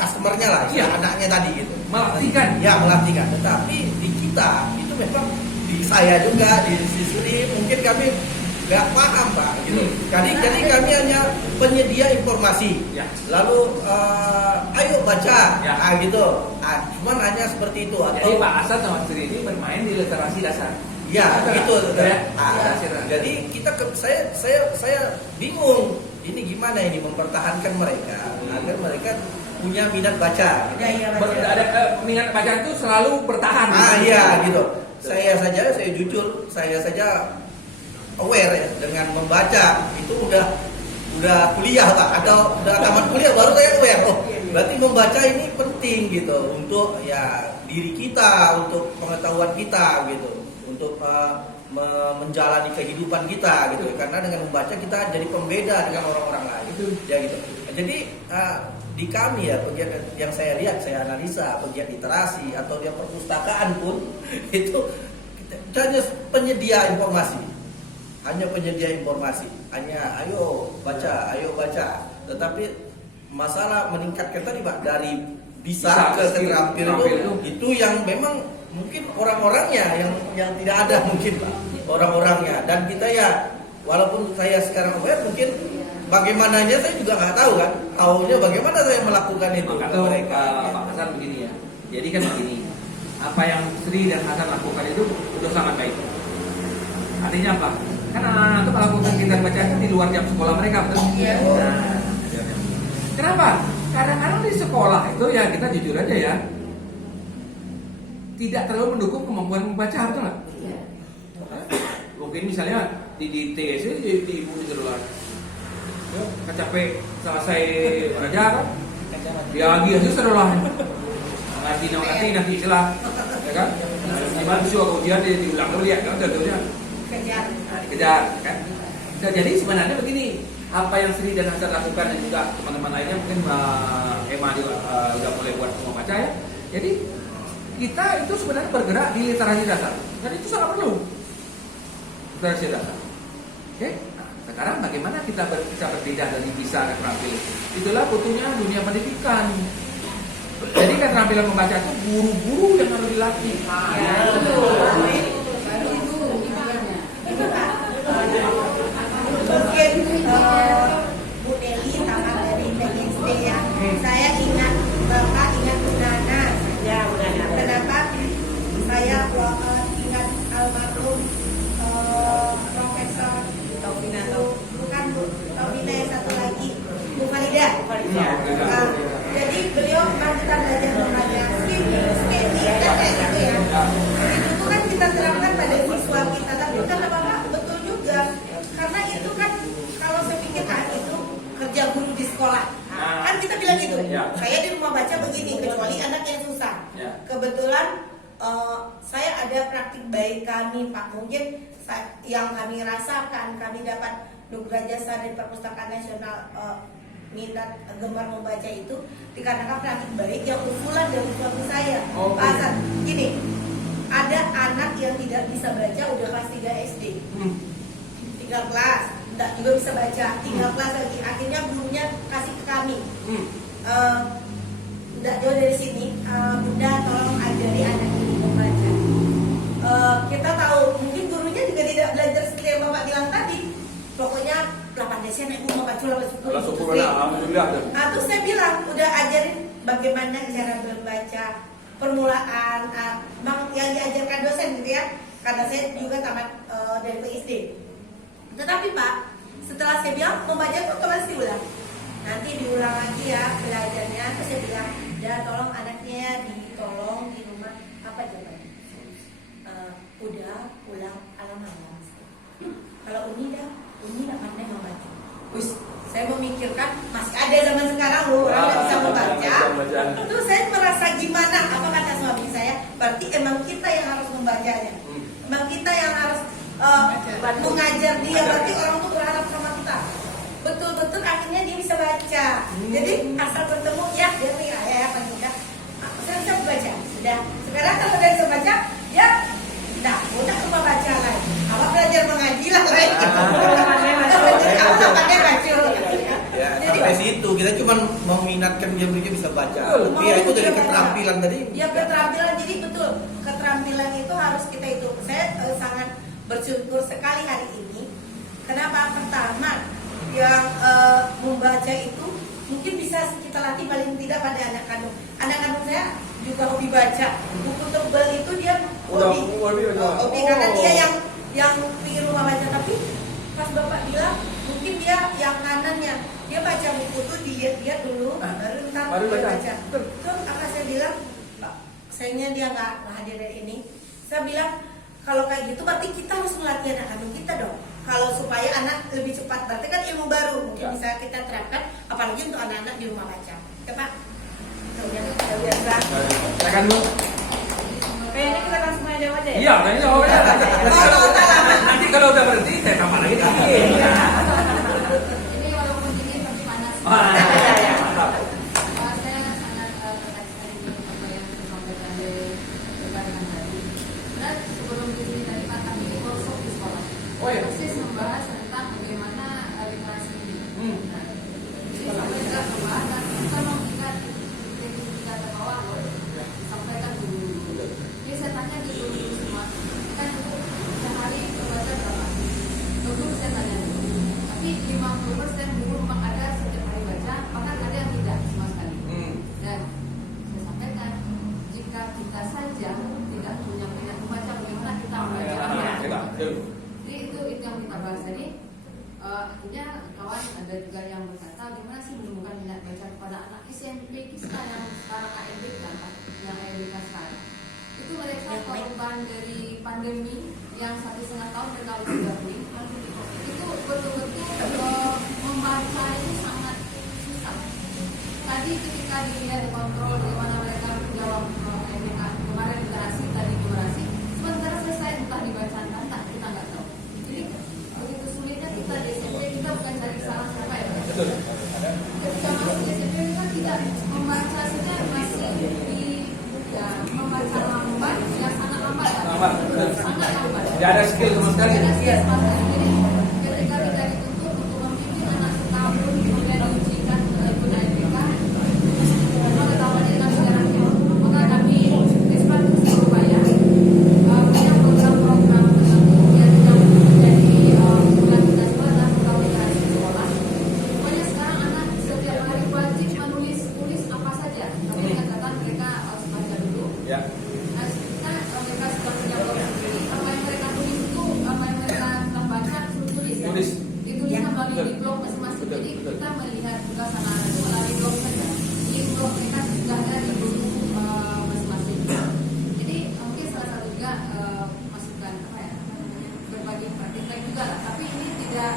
customernya lah, Iya. anaknya tadi gitu. Melatihkan. Ya, melatihkan. Tetapi di kita itu memang, di saya juga, di sini mungkin kami nggak paham Pak gitu. Jadi kami hanya penyedia informasi. Ya. Lalu ayo baca, Ya. gitu. Cuman hanya seperti itu. Jadi Atau Pak Hasan sama Sri ini bermain di literasi dasar. ya gitu. Ya. Jadi saya bingung. Ini gimana ini mempertahankan mereka agar mereka punya minat baca. Minat baca itu selalu bertahan. Iya gitu. Saya jujur, saya saja aware ya dengan membaca itu udah kuliah Pak, atau udah tamat kuliah baru saya aware. Oh, berarti membaca ini penting gitu untuk ya diri kita, untuk pengetahuan kita gitu, untuk menjalani kehidupan kita gitu. Karena dengan membaca kita jadi pembeda dengan orang-orang lain. Ya gitu. Jadi di kami ya, pegiat yang saya lihat, saya analisa pegiat literasi atau dia perpustakaan pun itu kita hanya penyedia informasi. Hanya ayo baca. Tetapi masalah meningkatkan tadi Pak, dari bisa ke keterampilan itu yang memang mungkin orang-orangnya yang tidak ada mungkin Pak, orang-orangnya. Dan kita ya, walaupun saya sekarang aware, mungkin bagaimananya saya juga nggak tahu kan, tahunya bagaimana saya melakukan itu Maka ke tuh mereka. Pak Hasan begini ya. Jadi kan begini, apa yang Sri dan Hasan lakukan itu udah sangat baik. Artinya apa? Kan anak-anak itu melakukan kegiatan bacaan di luar jam sekolah mereka, betul? Iya. Nah, kenapa? Kadang-kadang di sekolah itu ya, kita jujur aja ya, tidak terlalu mendukung kemampuan membaca, betul nggak? Mungkin misalnya di TSC di ibu itu dulu, capek selesai belajar kan, lagi aja setelah nanti istilah, ya kan? Gimana sih waktu ujian diulang dulu ya, kan? Tentunya dikejar, kan? Nah, jadi sebenarnya begini, apa yang Sri dan Hasan lakukan dan juga teman-teman lainnya, mungkin Mbak Emma juga udah mulai buat semua baca ya. Jadi kita itu sebenarnya bergerak di literasi dasar, dan itu sangat perlu literasi dasar. Oke? Nah, sekarang bagaimana kita bisa berbeda dari bisa dan terampil? Itulah butuhnya dunia pendidikan. Jadi keterampilan membaca itu guru-guru yang harus dilatih. Mungkin Bu Deli sama dari TSD ya. Saya ingat Bapak, ingat Bu Nana. Ya, udah. Kenapa saya ingat almarhum Profesor Taufina, bukan Bu Taufina, yang satu lagi Bu Farida. Ya. Jadi beliau memang kita belajar membaca skating dan kayak gitu ya. Itu tuh kan kita terapkan pada siswa kita. Tapi kata Bapak betul juga, karena itu kan kalau saya pikir itu kerja guru di sekolah. Kan kita bilang gitu. Ya. Saya di rumah baca begini, kecuali anak yang susah. Ya. Kebetulan saya ada praktik baik kami Pak. Mungkin yang kami rasakan, kami dapat nugrah jasa dari Perpustakaan Nasional minat gemar membaca itu dikarenakan praktik baik yang usulan dari suami saya. Oke. Pak Hasan, gini, ada anak yang tidak bisa baca udah kelas 3 SD, tinggal kelas, enggak juga bisa baca, tinggal kelas lagi. Akhirnya gurunya kasih ke kami. Enggak jauh dari sini, Bunda tolong ajari anak ini membaca. pokoknya 8 Desember ibu mau baca 8 Kalau syukur lah, alhamdulillah tuh. Nah terus saya bilang udah ajarin bagaimana cara membaca permulaan, yang diajarkan dosen gitu ya, karena saya juga tamat dari PSD. Tetapi Pak, setelah saya bilang membaca itu otomatis diulang, nanti diulang lagi ya belajarnya. Terus saya bilang, ya tolong anaknya ditolong di rumah apa jawabannya? Udah ulang alam-alam. Kalau Uni nggak pandai membaca. Wis, saya memikirkan masih ada zaman sekarang loh orang nggak bisa membaca. Terus saya merasa gimana? Apa kata suami saya? Berarti emang kita yang harus membacanya. Emang kita yang harus mengajar dia. Berarti orang tuh berharap sama kita. Betul-betul akhirnya dia bisa baca. Jadi asal bertemu ya dia nih ya Pak Yuda. Saya bisa baca. Sudah. Sekarang kalau udah bisa baca, ya udah rumah baca lagi. Apa belajar mengaji lah lagi. Ya, sampai situ kita cuma meminatkan dia bisa baca. Tapi ya itu dari keterampilan tadi. Ya keterampilan, jadi betul keterampilan itu harus kita itu. Saya sangat bersyukur sekali hari ini. Kenapa? Pertama yang membaca itu mungkin bisa kita latih paling tidak pada anak kandung. Anak kandung saya juga hobi baca. Buku tebal itu dia hobi karena dia yang pikir rumah baca. Tapi pas bapak bilang mungkin dia yang kanannya dia baca buku tuh dia dulu baru ntar dia baca. Terus kakak saya bilang, Pak, sayangnya dia nggak hadir hari ini. Saya bilang kalau kayak gitu berarti kita harus melatih anak kandung kita dong. Kalau supaya anak lebih cepat, berarti kan ilmu baru mungkin bisa kita terapkan, apalagi untuk anak-anak di rumah baca. Ya Pak, udah biasa. Silakan Bu. Kayaknya kita langsung aja aja ya. Iya, kayaknya jawab aja. Nanti kalau udah berhenti saya tambah lagi. Ini walaupun dingin tapi panas. Mantap. Saya sangat tertarik sekali dengan apa yang disampaikan oleh rekan-rekan tadi. Dan sebelum di sini tadi Pak kami workshop di sekolah. Oh iya. Persis membahas tentang bagaimana literasi ini. Nah, jadi sampai kita membahas dan kita mengingat kita ke bawah disampaikan dulu. Jadi saya tanya di dulu semua, kan itu sehari membaca berapa? Dulu saya tanya. Tapi 50% dulu memang ada setiap hari baca, bahkan ada yang tidak sama sekali. Dan saya sampaikan, jika kita saja tidak punya minat membaca, bagaimana kita membaca? Jadi itu yang kita bahas tadi. Akhirnya kawan ada juga yang berkata, gimana sih menemukan minat baca kepada anak SMP kita yang sekarang AMBK kan, yang AMBK sekarang. Itu mereka korban dari pandemi yang 1,5 tahun mereka harus bergabung. Itu betul-betul membaca itu sangat susah. Tadi ketika dilihat kontrol bagaimana mereka menjawab AMBK kemarin literasi, tadi numerasi, sementara selesai entah dibacakan, tak kita nggak tahu. Jadi begitu sulitnya kita di SMP, kita bukan cari salah siapa ya. Betul. Ketika masuk di SMP kita tidak membaca saja masih di membaca lambat yang sangat lambat. Lambat. Sangat lambat. Tidak ada skill sama sekali. Tidak ada skill sama sekali. Jadi ketika kita dituntut untuk membimbing anak setahun kemudian diujikan ikut AMBK, memang ketahuannya dengan sejarahnya. Maka kami Ispat Surabaya punya program-program tertentu yang menjadi bulan kita sekolah dan program literasi sekolah. Pokoknya sekarang anak setiap hari wajib tulis apa saja. Kami katakan mereka harus baca dulu. Ya. Nah, mereka sudah punya program sendiri. Apa yang mereka tulis itu, apa yang mereka telah baca, suruh tulis. Tulis. Dituliskan melalui di blog masing-masing. Betul, Jadi betul. kita melihat juga sama anak itu melalui blog saja. Di blog mereka sudah ada di buku masing-masing. Jadi mungkin salah satu juga masukan apa ya, berbagi praktik juga lah. Tapi ini tidak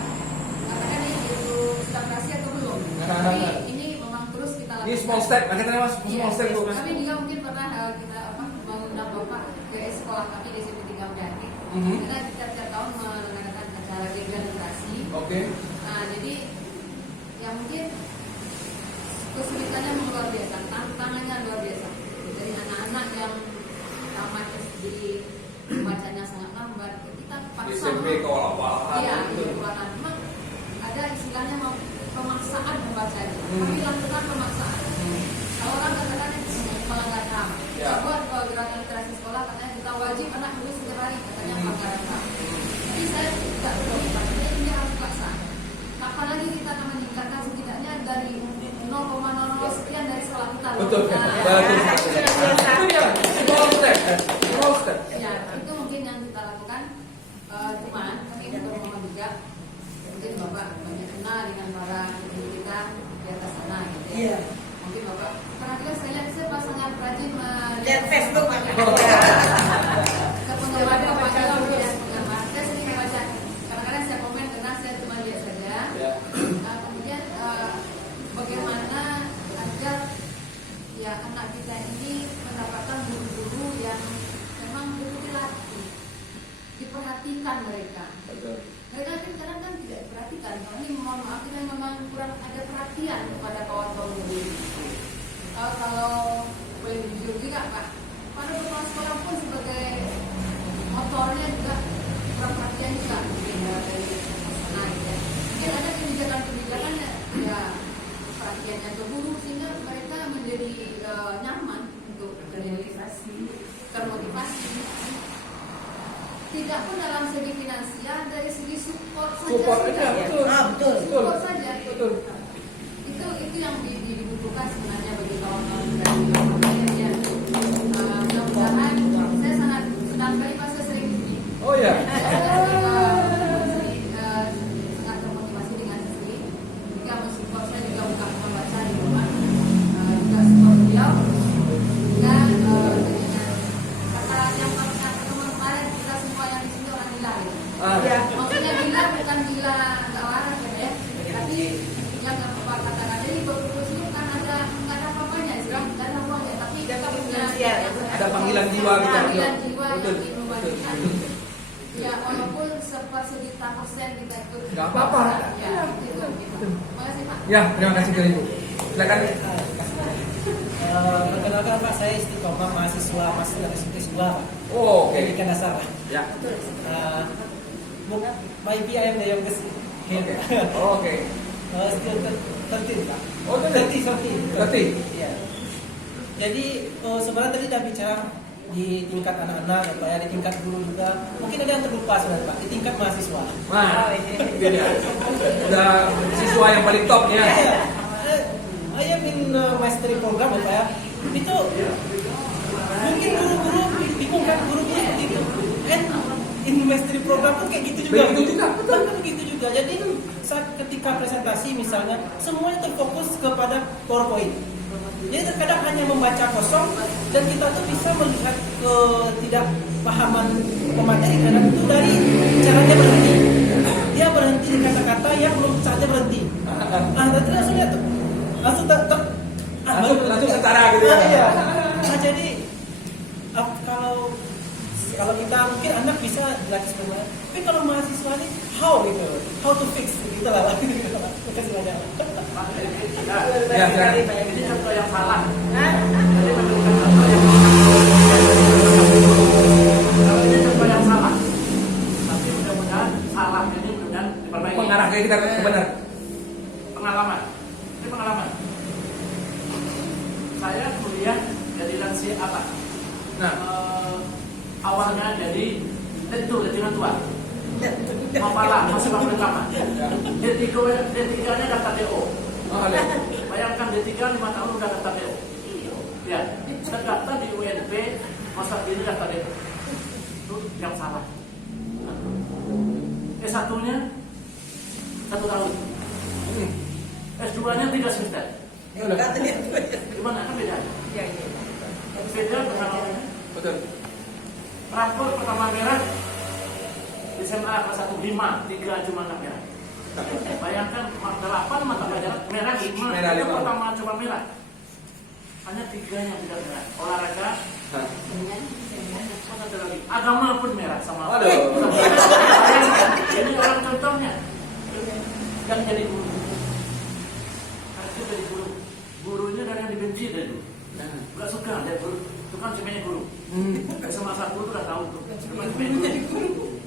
katakan ini itu sudah berhasil atau belum. Tapi ini memang terus kita lakukan. Ini small step, makanya mas Iya, small step Bu. kami juga mungkin pernah kita mengundang Bapak ke sekolah kami di SMP 3 Mendaki. Kita setiap tahun mengadakan acara literasi. Oke. Nah, jadi yang mungkin kesulitannya luar biasa, tantangannya luar biasa. Dari anak-anak yang tamat SD bacanya sangat lambat, kita paksa. SMP ke awal-awal. Iya, kekuatan. Memang ada istilahnya pemaksaan membacanya. Kami lakukan pemaksaan. Kalau orang katakan pelanggaran HAM, Ya. buat gerakan literasi sekolah katanya kita wajib anak nulis setiap hari, katanya pelanggaran HAM. Tapi saya tidak perlu, ini harus paksa. Betul. Nah, Bagus. ya. Itu dia. Small step. Small step. Ya, itu mungkin yang kita lakukan. Cuman kami bermohon juga, mungkin Bapak banyak kenal dengan para ibu kita di atas sana, gitu ya. Iya. Mungkin Bapak perhatikan saya lihat saya pasangan rajin Lihat Facebook, Pak. Sepenggaman Bapak kalau lihat penggemar, saya sering membaca. Kadang-kadang saya komen karena saya cuma lihat saja. Ya. Kemudian bagaimana agar ya anak kita ini mendapatkan guru-guru yang memang perlu dilatih, diperhatikan mereka. Betul. Mereka kan kadang kan tidak diperhatikan. Kalau ini mohon maaf kita memang kurang ada perhatian kepada kawan-kawan guru. Kalau boleh jujur juga Pak, pada beberapa sekolah pun sebagai motornya juga kurang perhatian juga mungkin dari sana ya. Mungkin ada kebijakan-kebijakan ya perhatiannya ke guru sehingga mereka menjadi nyaman untuk termotivasi. Tidak pun dalam segi finansial, dari segi support saja Support sudah. aja, betul. Betul. Support saja. Betul. Itu yang dibutuhkan sebenarnya bagi kawan-kawan dari ya. Mudah-mudahan saya sangat senang sekali Pak, saya sering ini. Oh ya. Sangat termotivasi dengan sini. Jika mensupport saya juga bukan membaca di rumah, juga support beliau. Dan dengan kata yang pertemuan kemarin kita semua yang di sini orang gila ya. Iya. Maksudnya gila bukan gila nggak waras ya, tapi yang Bapak katakan tadi betul kan ada nggak ada apa-apanya, nggak ada uangnya, tapi kita punya Ada panggilan jiwa kita. panggilan jiwa Betul. yang dibagikan. Ya walaupun sepersejuta persen kita ikut. Nggak apa-apa. Ya itu. Terima kasih Pak. Ya, terima kasih ke Ibu. Silakan. Perkenalkan Pak, saya Istiqomah mahasiswa Master Eksekutif 2 Pak. Oh, oke. Pendidikan dasar Pak. Ya. Maybe I am the youngest here. Oke. Still 13 Pak. Oh, 13. 30. Iya. Jadi sebenarnya tadi udah bicara di tingkat anak-anak atau ya di tingkat guru juga. Mungkin ada yang terlupa sebenarnya Pak, di tingkat mahasiswa. Nah, ini dia. Udah siswa yang paling top ya. Iya. I am in mastery program Pak ya. Itu mungkin guru-guru bingung kan, guru-guru seperti itu. And in mastery program pun kayak gitu juga. Begitu juga, betul. Bahkan begitu juga. Jadi saat ketika presentasi misalnya semuanya terfokus kepada PowerPoint. Jadi terkadang hanya membaca kosong dan kita tuh bisa melihat ketidakpahaman pemateri karena itu dari caranya berhenti. Dia berhenti di kata-kata yang belum saatnya berhenti. Nanti langsung lihat tuh. Langsung Langsung setara gitu ya. Iya. Nah, jadi kalau kita mungkin anak bisa dilatih sebenarnya. Tapi kalau mahasiswa ini how to fix gitu lah. Terima kasih banyak. Ya, silakan. Ini contoh yang salah. Kalau ini contoh yang salah, tapi mudah-mudahan salah ini mudah-mudahan diperbaiki. Mengarah ke kita ke benar. Pengalaman. Ini pengalaman. Saya kuliah jadi lansia apa? Nah, Awalnya jadi lettunan tua. Mapala, masih waktu lama. D3-nya daftar DO. oh, lihat. Bayangkan D3 5 tahun udah daftar DO. Ya, terdaftar di UNP, masa ini daftar DO. Itu yang salah. S1-nya 1 tahun. S2-nya 3 semester. Gimana kan beda? Beda pengalamannya. Betul. Rapor pertama merah di SMA kelas 1 5, 3 cuma merah. Bayangkan 8 mata pelajaran merah 5. Merah Itu 5. pertama cuma merah. Hanya 3 yang tidak merah. Olahraga, mana ada lagi? Agama pun merah sama. Waduh. Ini orang contohnya yang jadi guru. Karena itu jadi guru. Gurunya dari yang dibenci dari dulu. Gak suka dia guru. Itu kan sebenarnya guru. SMA 1 itu udah tahu tuh.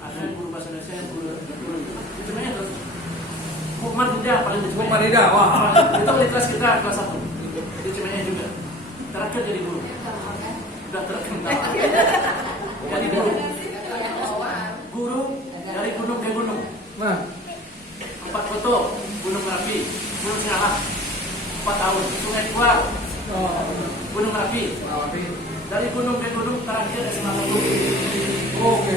Ada guru bahasa Indonesia, guru. Itu sebenarnya terus. Muhammadiyah paling di Cimahi. Muhammadiyah, wah. Itu di kelas kita kelas 1. Di Cimahi juga. Terakhir jadi guru. Sudah terkenal. Jadi guru. Guru dari gunung ke gunung. Nah, 4 foto, Gunung Merapi, Gunung Sinarang, 4 tahun, Sungai Tua, Gunung Merapi. Dari gunung ke gunung terakhir SMA 1. Oke.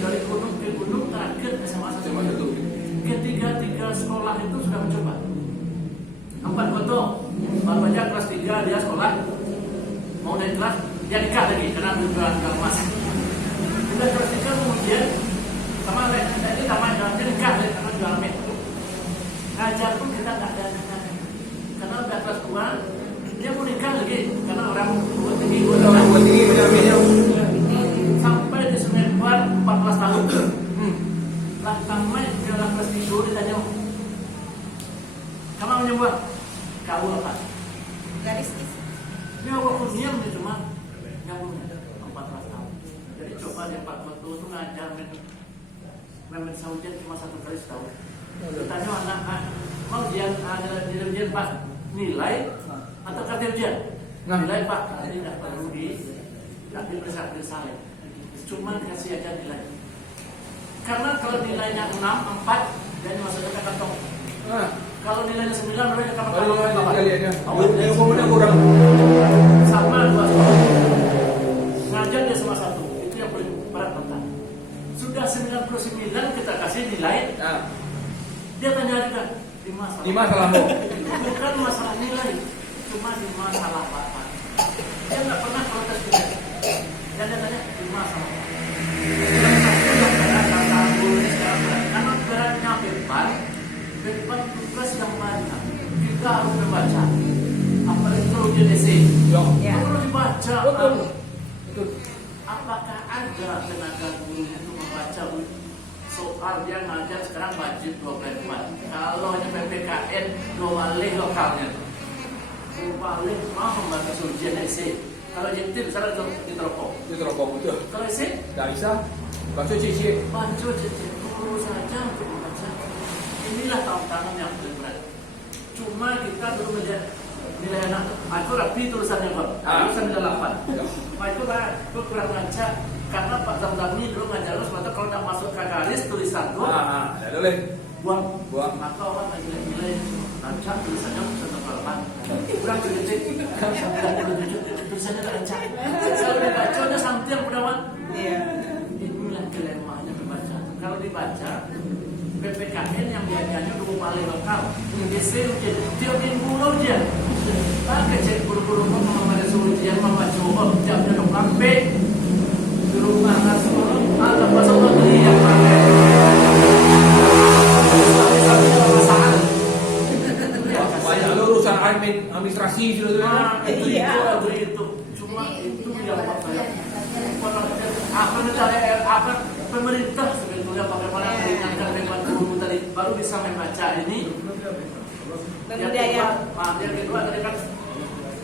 Dari gunung ke gunung terakhir SMA 1. Ketiga sekolah itu sudah mencoba. 4 foto. Baru aja kelas 3 dia sekolah. Mau naik kelas, dia nikah lagi karena berjualan emas. Sudah kelas 3 kemudian sama ini sama dia nikah lagi karena jual met. Ngajar pun kita nggak ada karena udah kelas 2 dia mau nikah lagi karena orang buat tinggi sampai di Sungai Buar 14 tahun. Lah kami jalan kelas 3 ditanya, kamu menyembah kau apa? Garis Dia waktu diam dia cuma nyambungnya 14 tahun. Jadi coba dia 4 tahun itu ngajar main saudian cuma 1 kali setahun. Ditanya anak, mau dia ujian pas nilai atau kata ujian? Nilai Pak, ini tidak perlu diperiksa. Cuma dikasih aja nilai. Karena kalau nilainya 6, 4, dan masuknya ke kantong. Kalau nilainya 9, nilainya ke kantong. Sama 2 sekolah. Ngajar dia sama 1. Itu yang paling berat tentang. Sudah 99 kita kasih nilai. Dia tanya juga, di masalahmu. Bukan masalah nilai, cuma di masalah apa. Dia nggak pernah protes juga. Dan dia tanya, di masalah apa. Karena beratnya beban tugas yang banyak. Kita harus membaca. Apalagi kalau ujian esai, perlu dibaca. Betul. Apakah ada tenaga guru itu membaca soal dia ngajar sekarang wajib 24. Kalau hanya PPKN 2 kali lokalnya. 2 kali mau membaca ujian esai. Kalau objektif misalnya diteropong. Betul. Kalau esai Nggak bisa. Baca cici. baca guru saja untuk membaca. Inilah tantangan yang paling berat. Cuma kita dulu nilai anak. Aku rapi tulisannya Pak. Tulisan nilai 8. Pak itu lah, aku kurang ngaca. Karena Pak Zamdami dulu ngajar lu sebetulnya kalau tidak masuk ke garis tulisan tuh buang. Maka orang nilai ngaca tulisannya 1,8. Kurang kritik. Tulisannya tak ngaca. Kalau dibacanya samping pedawan. Inilah dilemanya membaca. Kalau dibaca PPKN yang biasanya 2 kali lokal. Biasanya tiap minggu ujian. Pakai cek guru-guru mengenai ujian membaca jamnya dong sampai di rumah nasional ada pasal negeri yang pakai Banyak lu urusan administrasi gitu. itu cuma itu yang apa pemerintah sebetulnya bagaimana meringankan beban guru tadi baru bisa membaca ini. Yang kedua tadi kan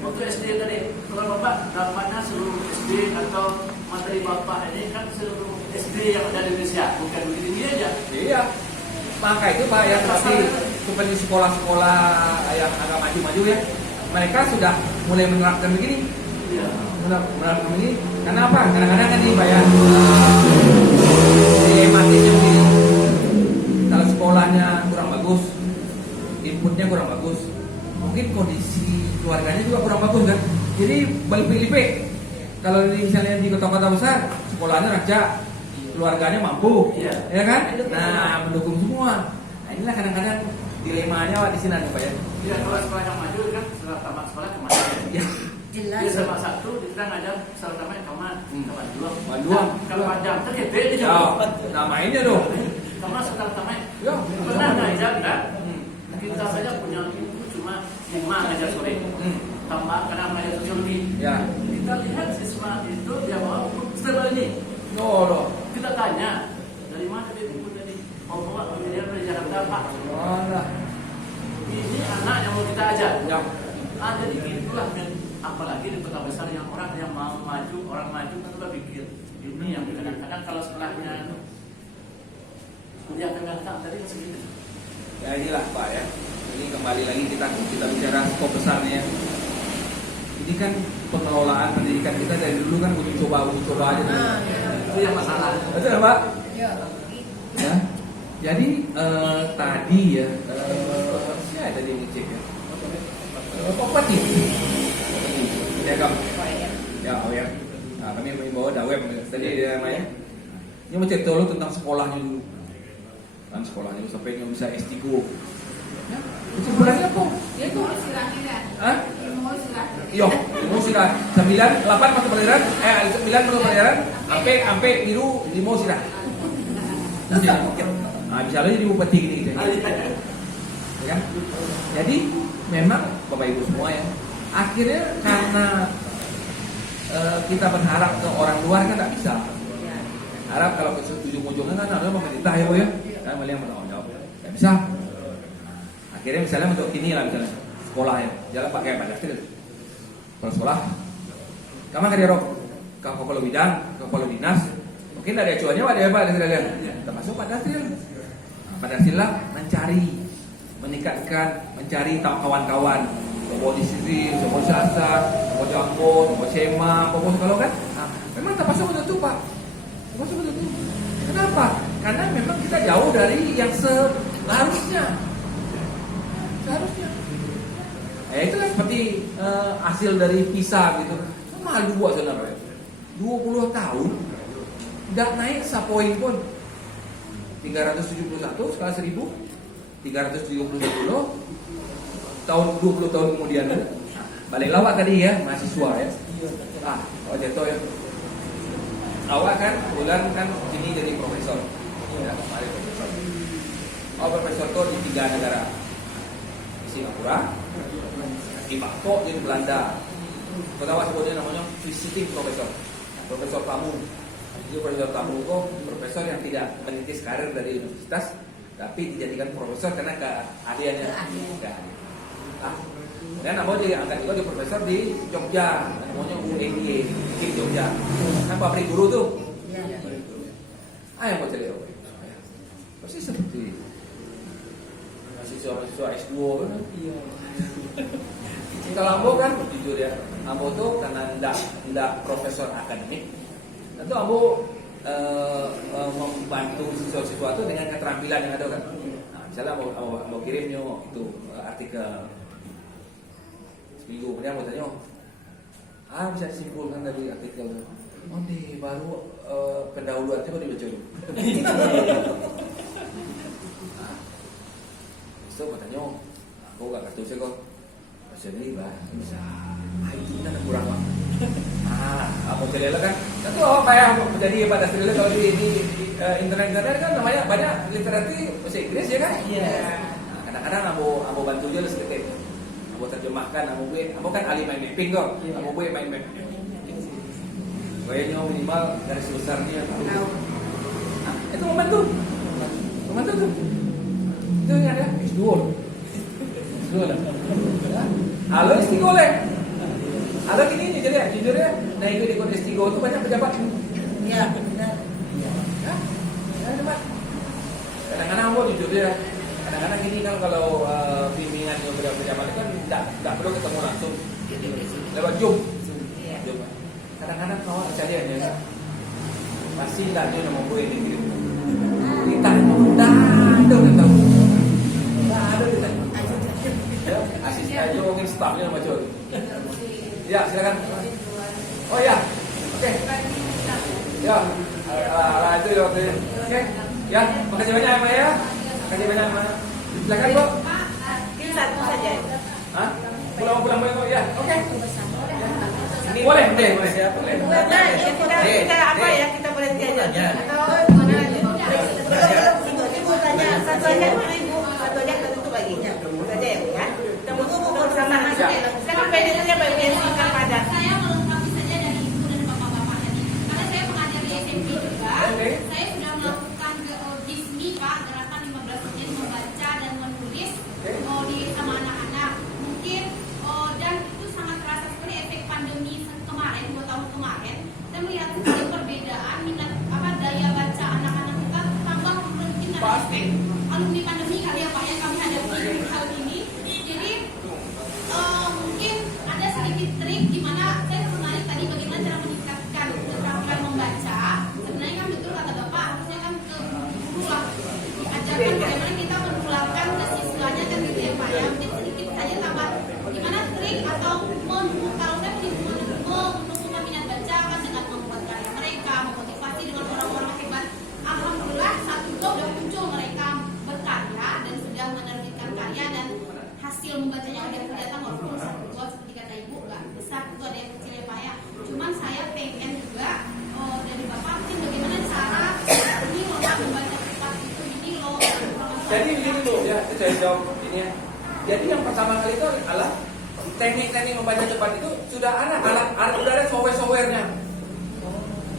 untuk SD tadi, kalau Bapak dampaknya seluruh SD atau materi Bapak ini kan seluruh SD yang ada di Indonesia, bukan begini aja. Iya. Maka itu Pak ya seperti sekolah-sekolah yang agak maju-maju ya, mereka sudah mulai menerapkan begini. Iya. Menerapkan begini. Kenapa? Kadang-kadang kan ini Pak ya, sistematisnya begini. Kalau sekolahnya kurang bagus, inputnya kurang bagus, mungkin kondisi keluarganya juga kurang bagus kan. Jadi berlipat-lipat. Kalau misalnya di kota-kota besar, sekolahnya rancak, keluarganya mampu, ya kan? Nah, mendukung semua. Nah, inilah kadang-kadang dilemanya Pak di sini ada Pak ya. Iya, kalau sekolah yang maju kan setelah tamat sekolah kemana? Ya. Dia sama 1 kita ngajar setelah tamat kemana? Ke Bandung. Kalau Padang, terkebet dia juga. Nah, mainnya dong. Kemana setelah tamat? Ya. Pernah ngajar kan? Kita saja punya ibu cuma 5 ngajar sore. Tambah karena ngajar sosiologi. Ya. Kita lihat siswa itu dia bawa buku setiap ini. No. Kita tanya dari mana dia buku tadi? Mau bawa dia dari Jakarta Pak. Mana? Ini anak yang mau kita ajar. Ya. Jadi itulah apalagi di kota besar yang orang yang mau maju, orang maju kan juga pikir ini yang kadang-kadang kalau sekolahnya kuliah Tengah tadi segitu. Ya inilah Pak ya. Ini kembali lagi kita bicara skop besarnya. Ini kan pengelolaan pendidikan kita dari dulu kan uji coba aja. Itu yang masalah. Betul Pak? Ya. Jadi tadi ya, saya tadi ngecek ya. Pak Bupati piagam. Ya, aware. Nah, kami membawa dawem tadi namanya. Ini mau cerita dulu tentang sekolahnya dulu. Kan sekolahnya dulu sampai yang bisa S3. Ya, sebenarnya apa? Ya itu. Hah? Yo, ilmu sirah 9, 8 mata pelajaran, 9 mata pelajaran, sampai biru 5 sirah. Nah, misalnya jadi bupati gini gitu. Ya kan? Jadi memang Bapak Ibu semua ya, akhirnya karena kita berharap ke orang luar kan tak bisa. Harap kalau ke ujung-ujungnya kan ada pemerintah ya Bu ya, kan yang bertanggung jawab. Tidak bisa. Akhirnya misalnya untuk ini lah misalnya sekolah ya, jalan pakai Dasril. Kalau sekolah, kamu kan dia ke kepala bidang, ke kepala dinas, mungkin ada acuannya ada apa ada lihat, termasuk Pak Dasril. Pak Dasril lah mencari, meningkatkan, mencari kawan-kawan, komposisi, komposisi swasta, komposisi angkot, komposisi SEMA, komposisi kalau kan, memang tak pasang betul Pak. Betul. Kenapa? Karena memang kita jauh dari yang seharusnya. Itu kan seperti hasil dari PISA gitu. Malu buat sebenarnya. 20 tahun tidak naik sepoin pun. 371 skala 1000, 370 tahun 20 tahun kemudian. Balik lawak tadi ya, mahasiswa ya. Jatuh ya. Awak kan bulan kan ini jadi profesor. Ya, kemarin profesor. Profesor tuh di 3 negara. Di Singapura, di Bangkok, di Belanda. Pertama sebutnya namanya visiting profesor, profesor tamu. Jadi profesor tamu itu profesor yang tidak merintis karir dari universitas, tapi dijadikan profesor karena keahliannya. Dan mau diangkat juga di profesor di Jogja, namanya UNY di Jogja. Kan pabrik guru tuh. Yang mau cari apa? Persis seperti mahasiswa S2 kan? Iya. Kalau Ambo kan jujur ya, Ambo tuh karena tidak profesor akademik, tentu Ambo membantu siswa-siswa itu dengan keterampilan yang ada kan. Nah, misalnya Ambo kirim itu artikel seminggu, kemudian Ambo tanya, bisa disimpulkan dari artikel baru pendahuluannya baru dibaca dulu. Aku tanya, aku gak kartu sih kok. Jadi bisa. Itu kan kurang banget. Aku cerita kan. Tentu kayak menjadi pada cerita kalau di internet kan namanya banyak literasi bahasa Inggris ya kan? Iya. Kadang-kadang aku bantu aja lah sedikit. Aku terjemahkan, aku kan ahli main mapping kok. Aku main mapping. Kayaknya minimal dari sebesarnya tahu. Itu membantu tuh. Itu yang ada S2 lah. Halo S3 boleh. Halo gini jujur ya. Nah itu di S3 itu banyak pejabat. Iya benar. Ya, Pak. Kadang-kadang mau jujur ya. Kadang-kadang gini kan kalau bimbingan yang pejabat itu kan tidak perlu ketemu langsung. Lewat Zoom. Kadang-kadang kawan kalian ya. Pasti tidak dia nama gue ini gitu. Ditanya udah ada tahu. Asisten aja mungkin staffnya nama Jol. Ya silakan. Oh ya, oke. Ya, itu ya. Oke, ya. Makasih banyak Mbak ya. Makasih banyak Mbak. Silakan Bu. Ini satu saja. Pulang kok ya. Oke. Boleh deh. Boleh. Kita apa ya? Kita berhenti aja. Atau mana aja? Ibu tanya satu aja Ibu. Satu aja kita tutup lagi. Satu aja ya. Kita tunggu bersama. Sekarang pendeknya Pak Ibu yang singkat padat. Saya melengkapi saja dari ibu dan bapak-bapak tadi. Karena saya mengajar di SMP juga. Saya sudah melakukan DISMI Pak, gerakan 15 menit membaca dan menulis di sama anak-anak. Mungkin dan itu sangat terasa sekali efek pandemi kemarin 2 tahun kemarin. Kita melihat sekali perbedaan minat daya baca anak-anak kita tambah mungkin karena alumni pandemi kali ya Pak yang kami hadapi hal ini. Jadi saya jawab ini ya. Jadi yang pertama kali itu adalah teknik-teknik membaca cepat itu sudah ada alat udah ada software-nya.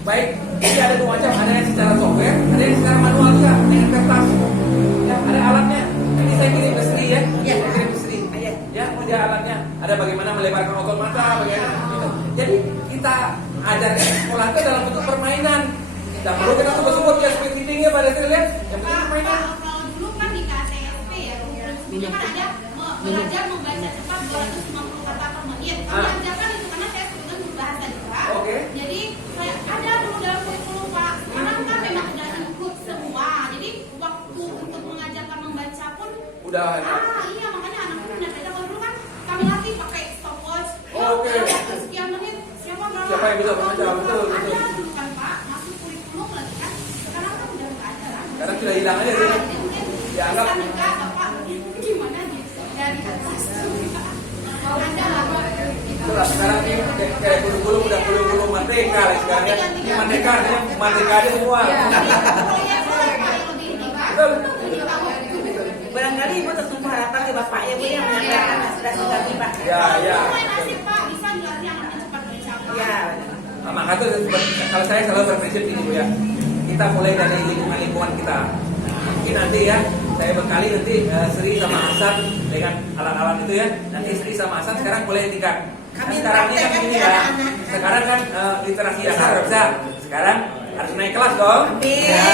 Baik, jadi ada dua macam, ada yang secara software, ada yang secara manual juga dengan kertas. Ya, ada alatnya. Ini saya kirim ke Sri ya. Ya. Saya kirim ke Sri. Ya, dia alatnya. Ada bagaimana melebarkan otot mata, bagaimana. Gitu. Jadi kita ajarkan sekolah itu dalam bentuk permainan. Tidak perlu kita sebut-sebut ya speed reading ya pada Sri lihat. Yang penting permainan. Kalau dulu kan di KTSP ya, sebelumnya kan ada belajar membaca cepat 250 kata per menit. Kami ajarkan itu karena saya sebetulnya berbahasa juga. Oke. Jadi saya ada dulu dalam kurikulum Pak. Sekarang kan memang sudah include semua. Jadi waktu untuk mengajarkan membaca pun Udah. iya makanya anakku benar beda. Kalau dulu kan kami latih pakai stopwatch. Oke. Waktu sekian menit Siapa yang bisa membaca? Betul. Ada dulu kan Pak, masuk kurikulum lagi kan. Sekarang kan udah nggak ada kan. Sekarang sudah hilang aja dia. Dianggap Bisa nikah Bapak gimana nih dari atas mau ada lah Pak. itulah sekarang ini kayak kurikulum udah kurikulum merdeka lah sekarang ya. Ini merdeka aja semua. Betul. Barangkali Ibu tentu harapan ke Bapak Ibu yang menyampaikan aspirasi Pak. Ya. Nasib Pak bisa dilatih anaknya cepat mencapai. Ya. Nah, maka itu kalau saya selalu berprinsip ini Bu ya. Kita mulai dari lingkungan kita. Mungkin nanti ya saya bekali nanti Sri sama Hasan dengan alat-alat itu ya. Nanti Sri sama Hasan sekarang mulai tingkat. Sekarang ini kan ini ya. Sekarang kan literasi dasar bisa. Sekarang harus naik kelas dong. Ya.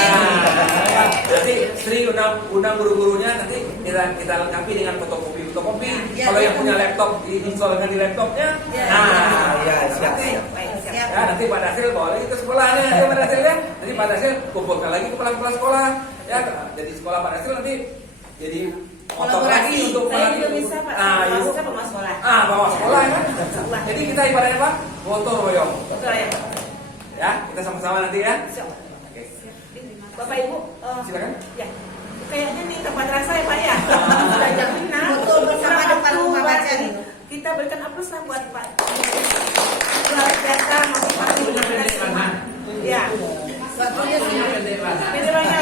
Nanti Sri undang guru-gurunya nanti kita lengkapi dengan fotokopi. Kalau yang punya laptop diinstalkan di laptopnya. Nah, ya siap. Ya nanti Pak Dasril bawa lagi ke sekolahnya ya Pak Dasril ya. Nanti Pak Dasril kumpulkan lagi kepala-kepala sekolah ya. Jadi sekolah Pak Dasril nanti jadi otot lagi untuk Saya juga bisa Pak. Bisa bawa sekolah. bawa sekolah kan. Jadi kita ibaratnya Pak gotong royong. Betul ya Pak. Ya kita sama-sama nanti ya. Oke. Bapak Ibu, Silakan. Ya. Kayaknya nih tempat rasa ya Pak ya. Sudah jam 6. Betul, bersama depan rumah baca nih. Kita berikan aplaus lah buat Pak. Luar biasa motivasi kita semua. Ya. Jadi banyak.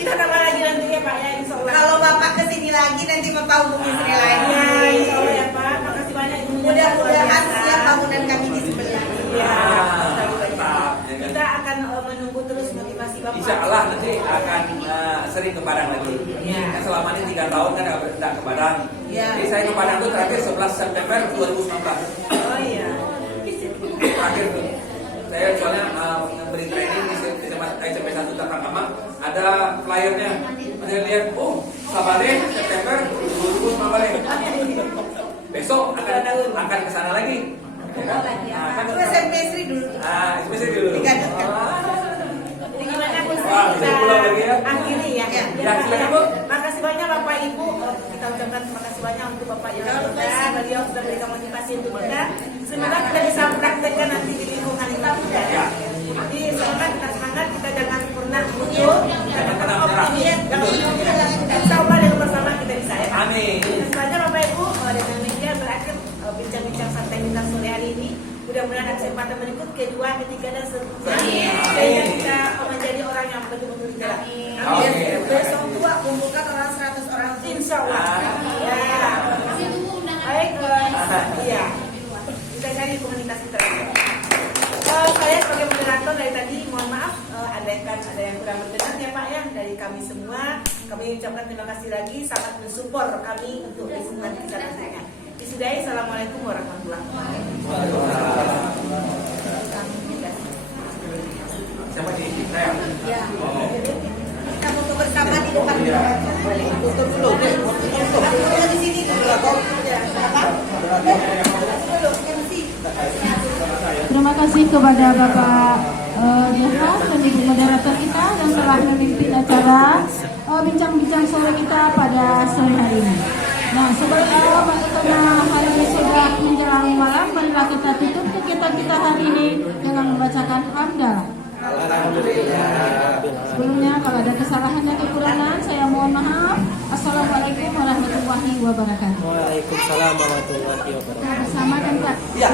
Kita tambah lagi nanti ya Pak ya, insya Allah. Kalau Bapak kesini lagi nanti Bapak hubungi Sri lagi. Ya, insya Allah ya Pak. Makasih banyak. Mudah-mudahan siap bangunan kami di sebelah. Ya. Kita akan menunggu terus motivasi Bapak. Insya Allah nanti akan sering ke Padang lagi. Ya. Kan selama ini 3 tahun kan tidak ke Padang. Ya. Jadi saya ke Padang itu terakhir 11 September 2019. Oh iya. Terakhir tuh. Saya soalnya memberi training di SMP 1 Takragama, ada flyernya. Saya lihat, oh Sabare September 2019. Besok akan ke sana lagi. Ya kan? Kan Itu SMP Sri dulu. SMP Sri dulu. Jadi gimana pun Wah, bisa pulang lagi ya. akhiri ya. Ya, silakan Bu. Makasih banyak Bapak Ibu. Kita ucapkan terima kasih banyak untuk Bapak Ibu. Beliau sudah memberikan motivasi untuk kita. Semoga kita bisa praktekkan nanti di lingkungan kita ya. Jadi semangat kita jangan pernah mundur, jangan pernah optimis. Insya Allah dengan bersama kita bisa ya. Amin. Selanjutnya Bapak Ibu dengan media berakhir bincang-bincang santai kita sore hari ini. Mudah-mudahan ada kesempatan berikut kedua, ketiga dan seterusnya. Sehingga kita menjadi orang yang betul-betul jalan. Amin. Besok tua kumpulkan orang 100 orang. Insya Allah. Ya. Baik, iya. Kita cari komunitas kita. Saya sebagai moderator dari tadi, mohon maaf, andaikan ada yang kurang berkenan ya Pak ya dari kami semua. Kami ucapkan terima kasih lagi, sangat mensupport kami untuk lingkungan kita nantinya. Disudai, assalamualaikum warahmatullahi wabarakatuh. Siapa di saya? Ya. Kita foto bersama di depan rumah baca. Foto dulu. Foto di sini dulu. Apa? Terima kasih kepada Bapak Deha, pendidik moderator kita yang telah memimpin acara bincang-bincang sore kita pada sore hari ini. Nah, karena hari ini sudah menjelang malam, marilah kita tutup kegiatan kita hari ini dengan membacakan hamdalah. Sebelumnya, kalau ada kesalahan dan kekurangan, saya mohon maaf. Assalamualaikum warahmatullahi wabarakatuh. Waalaikumsalam warahmatullahi wabarakatuh. Bersama kan Pak? Ya.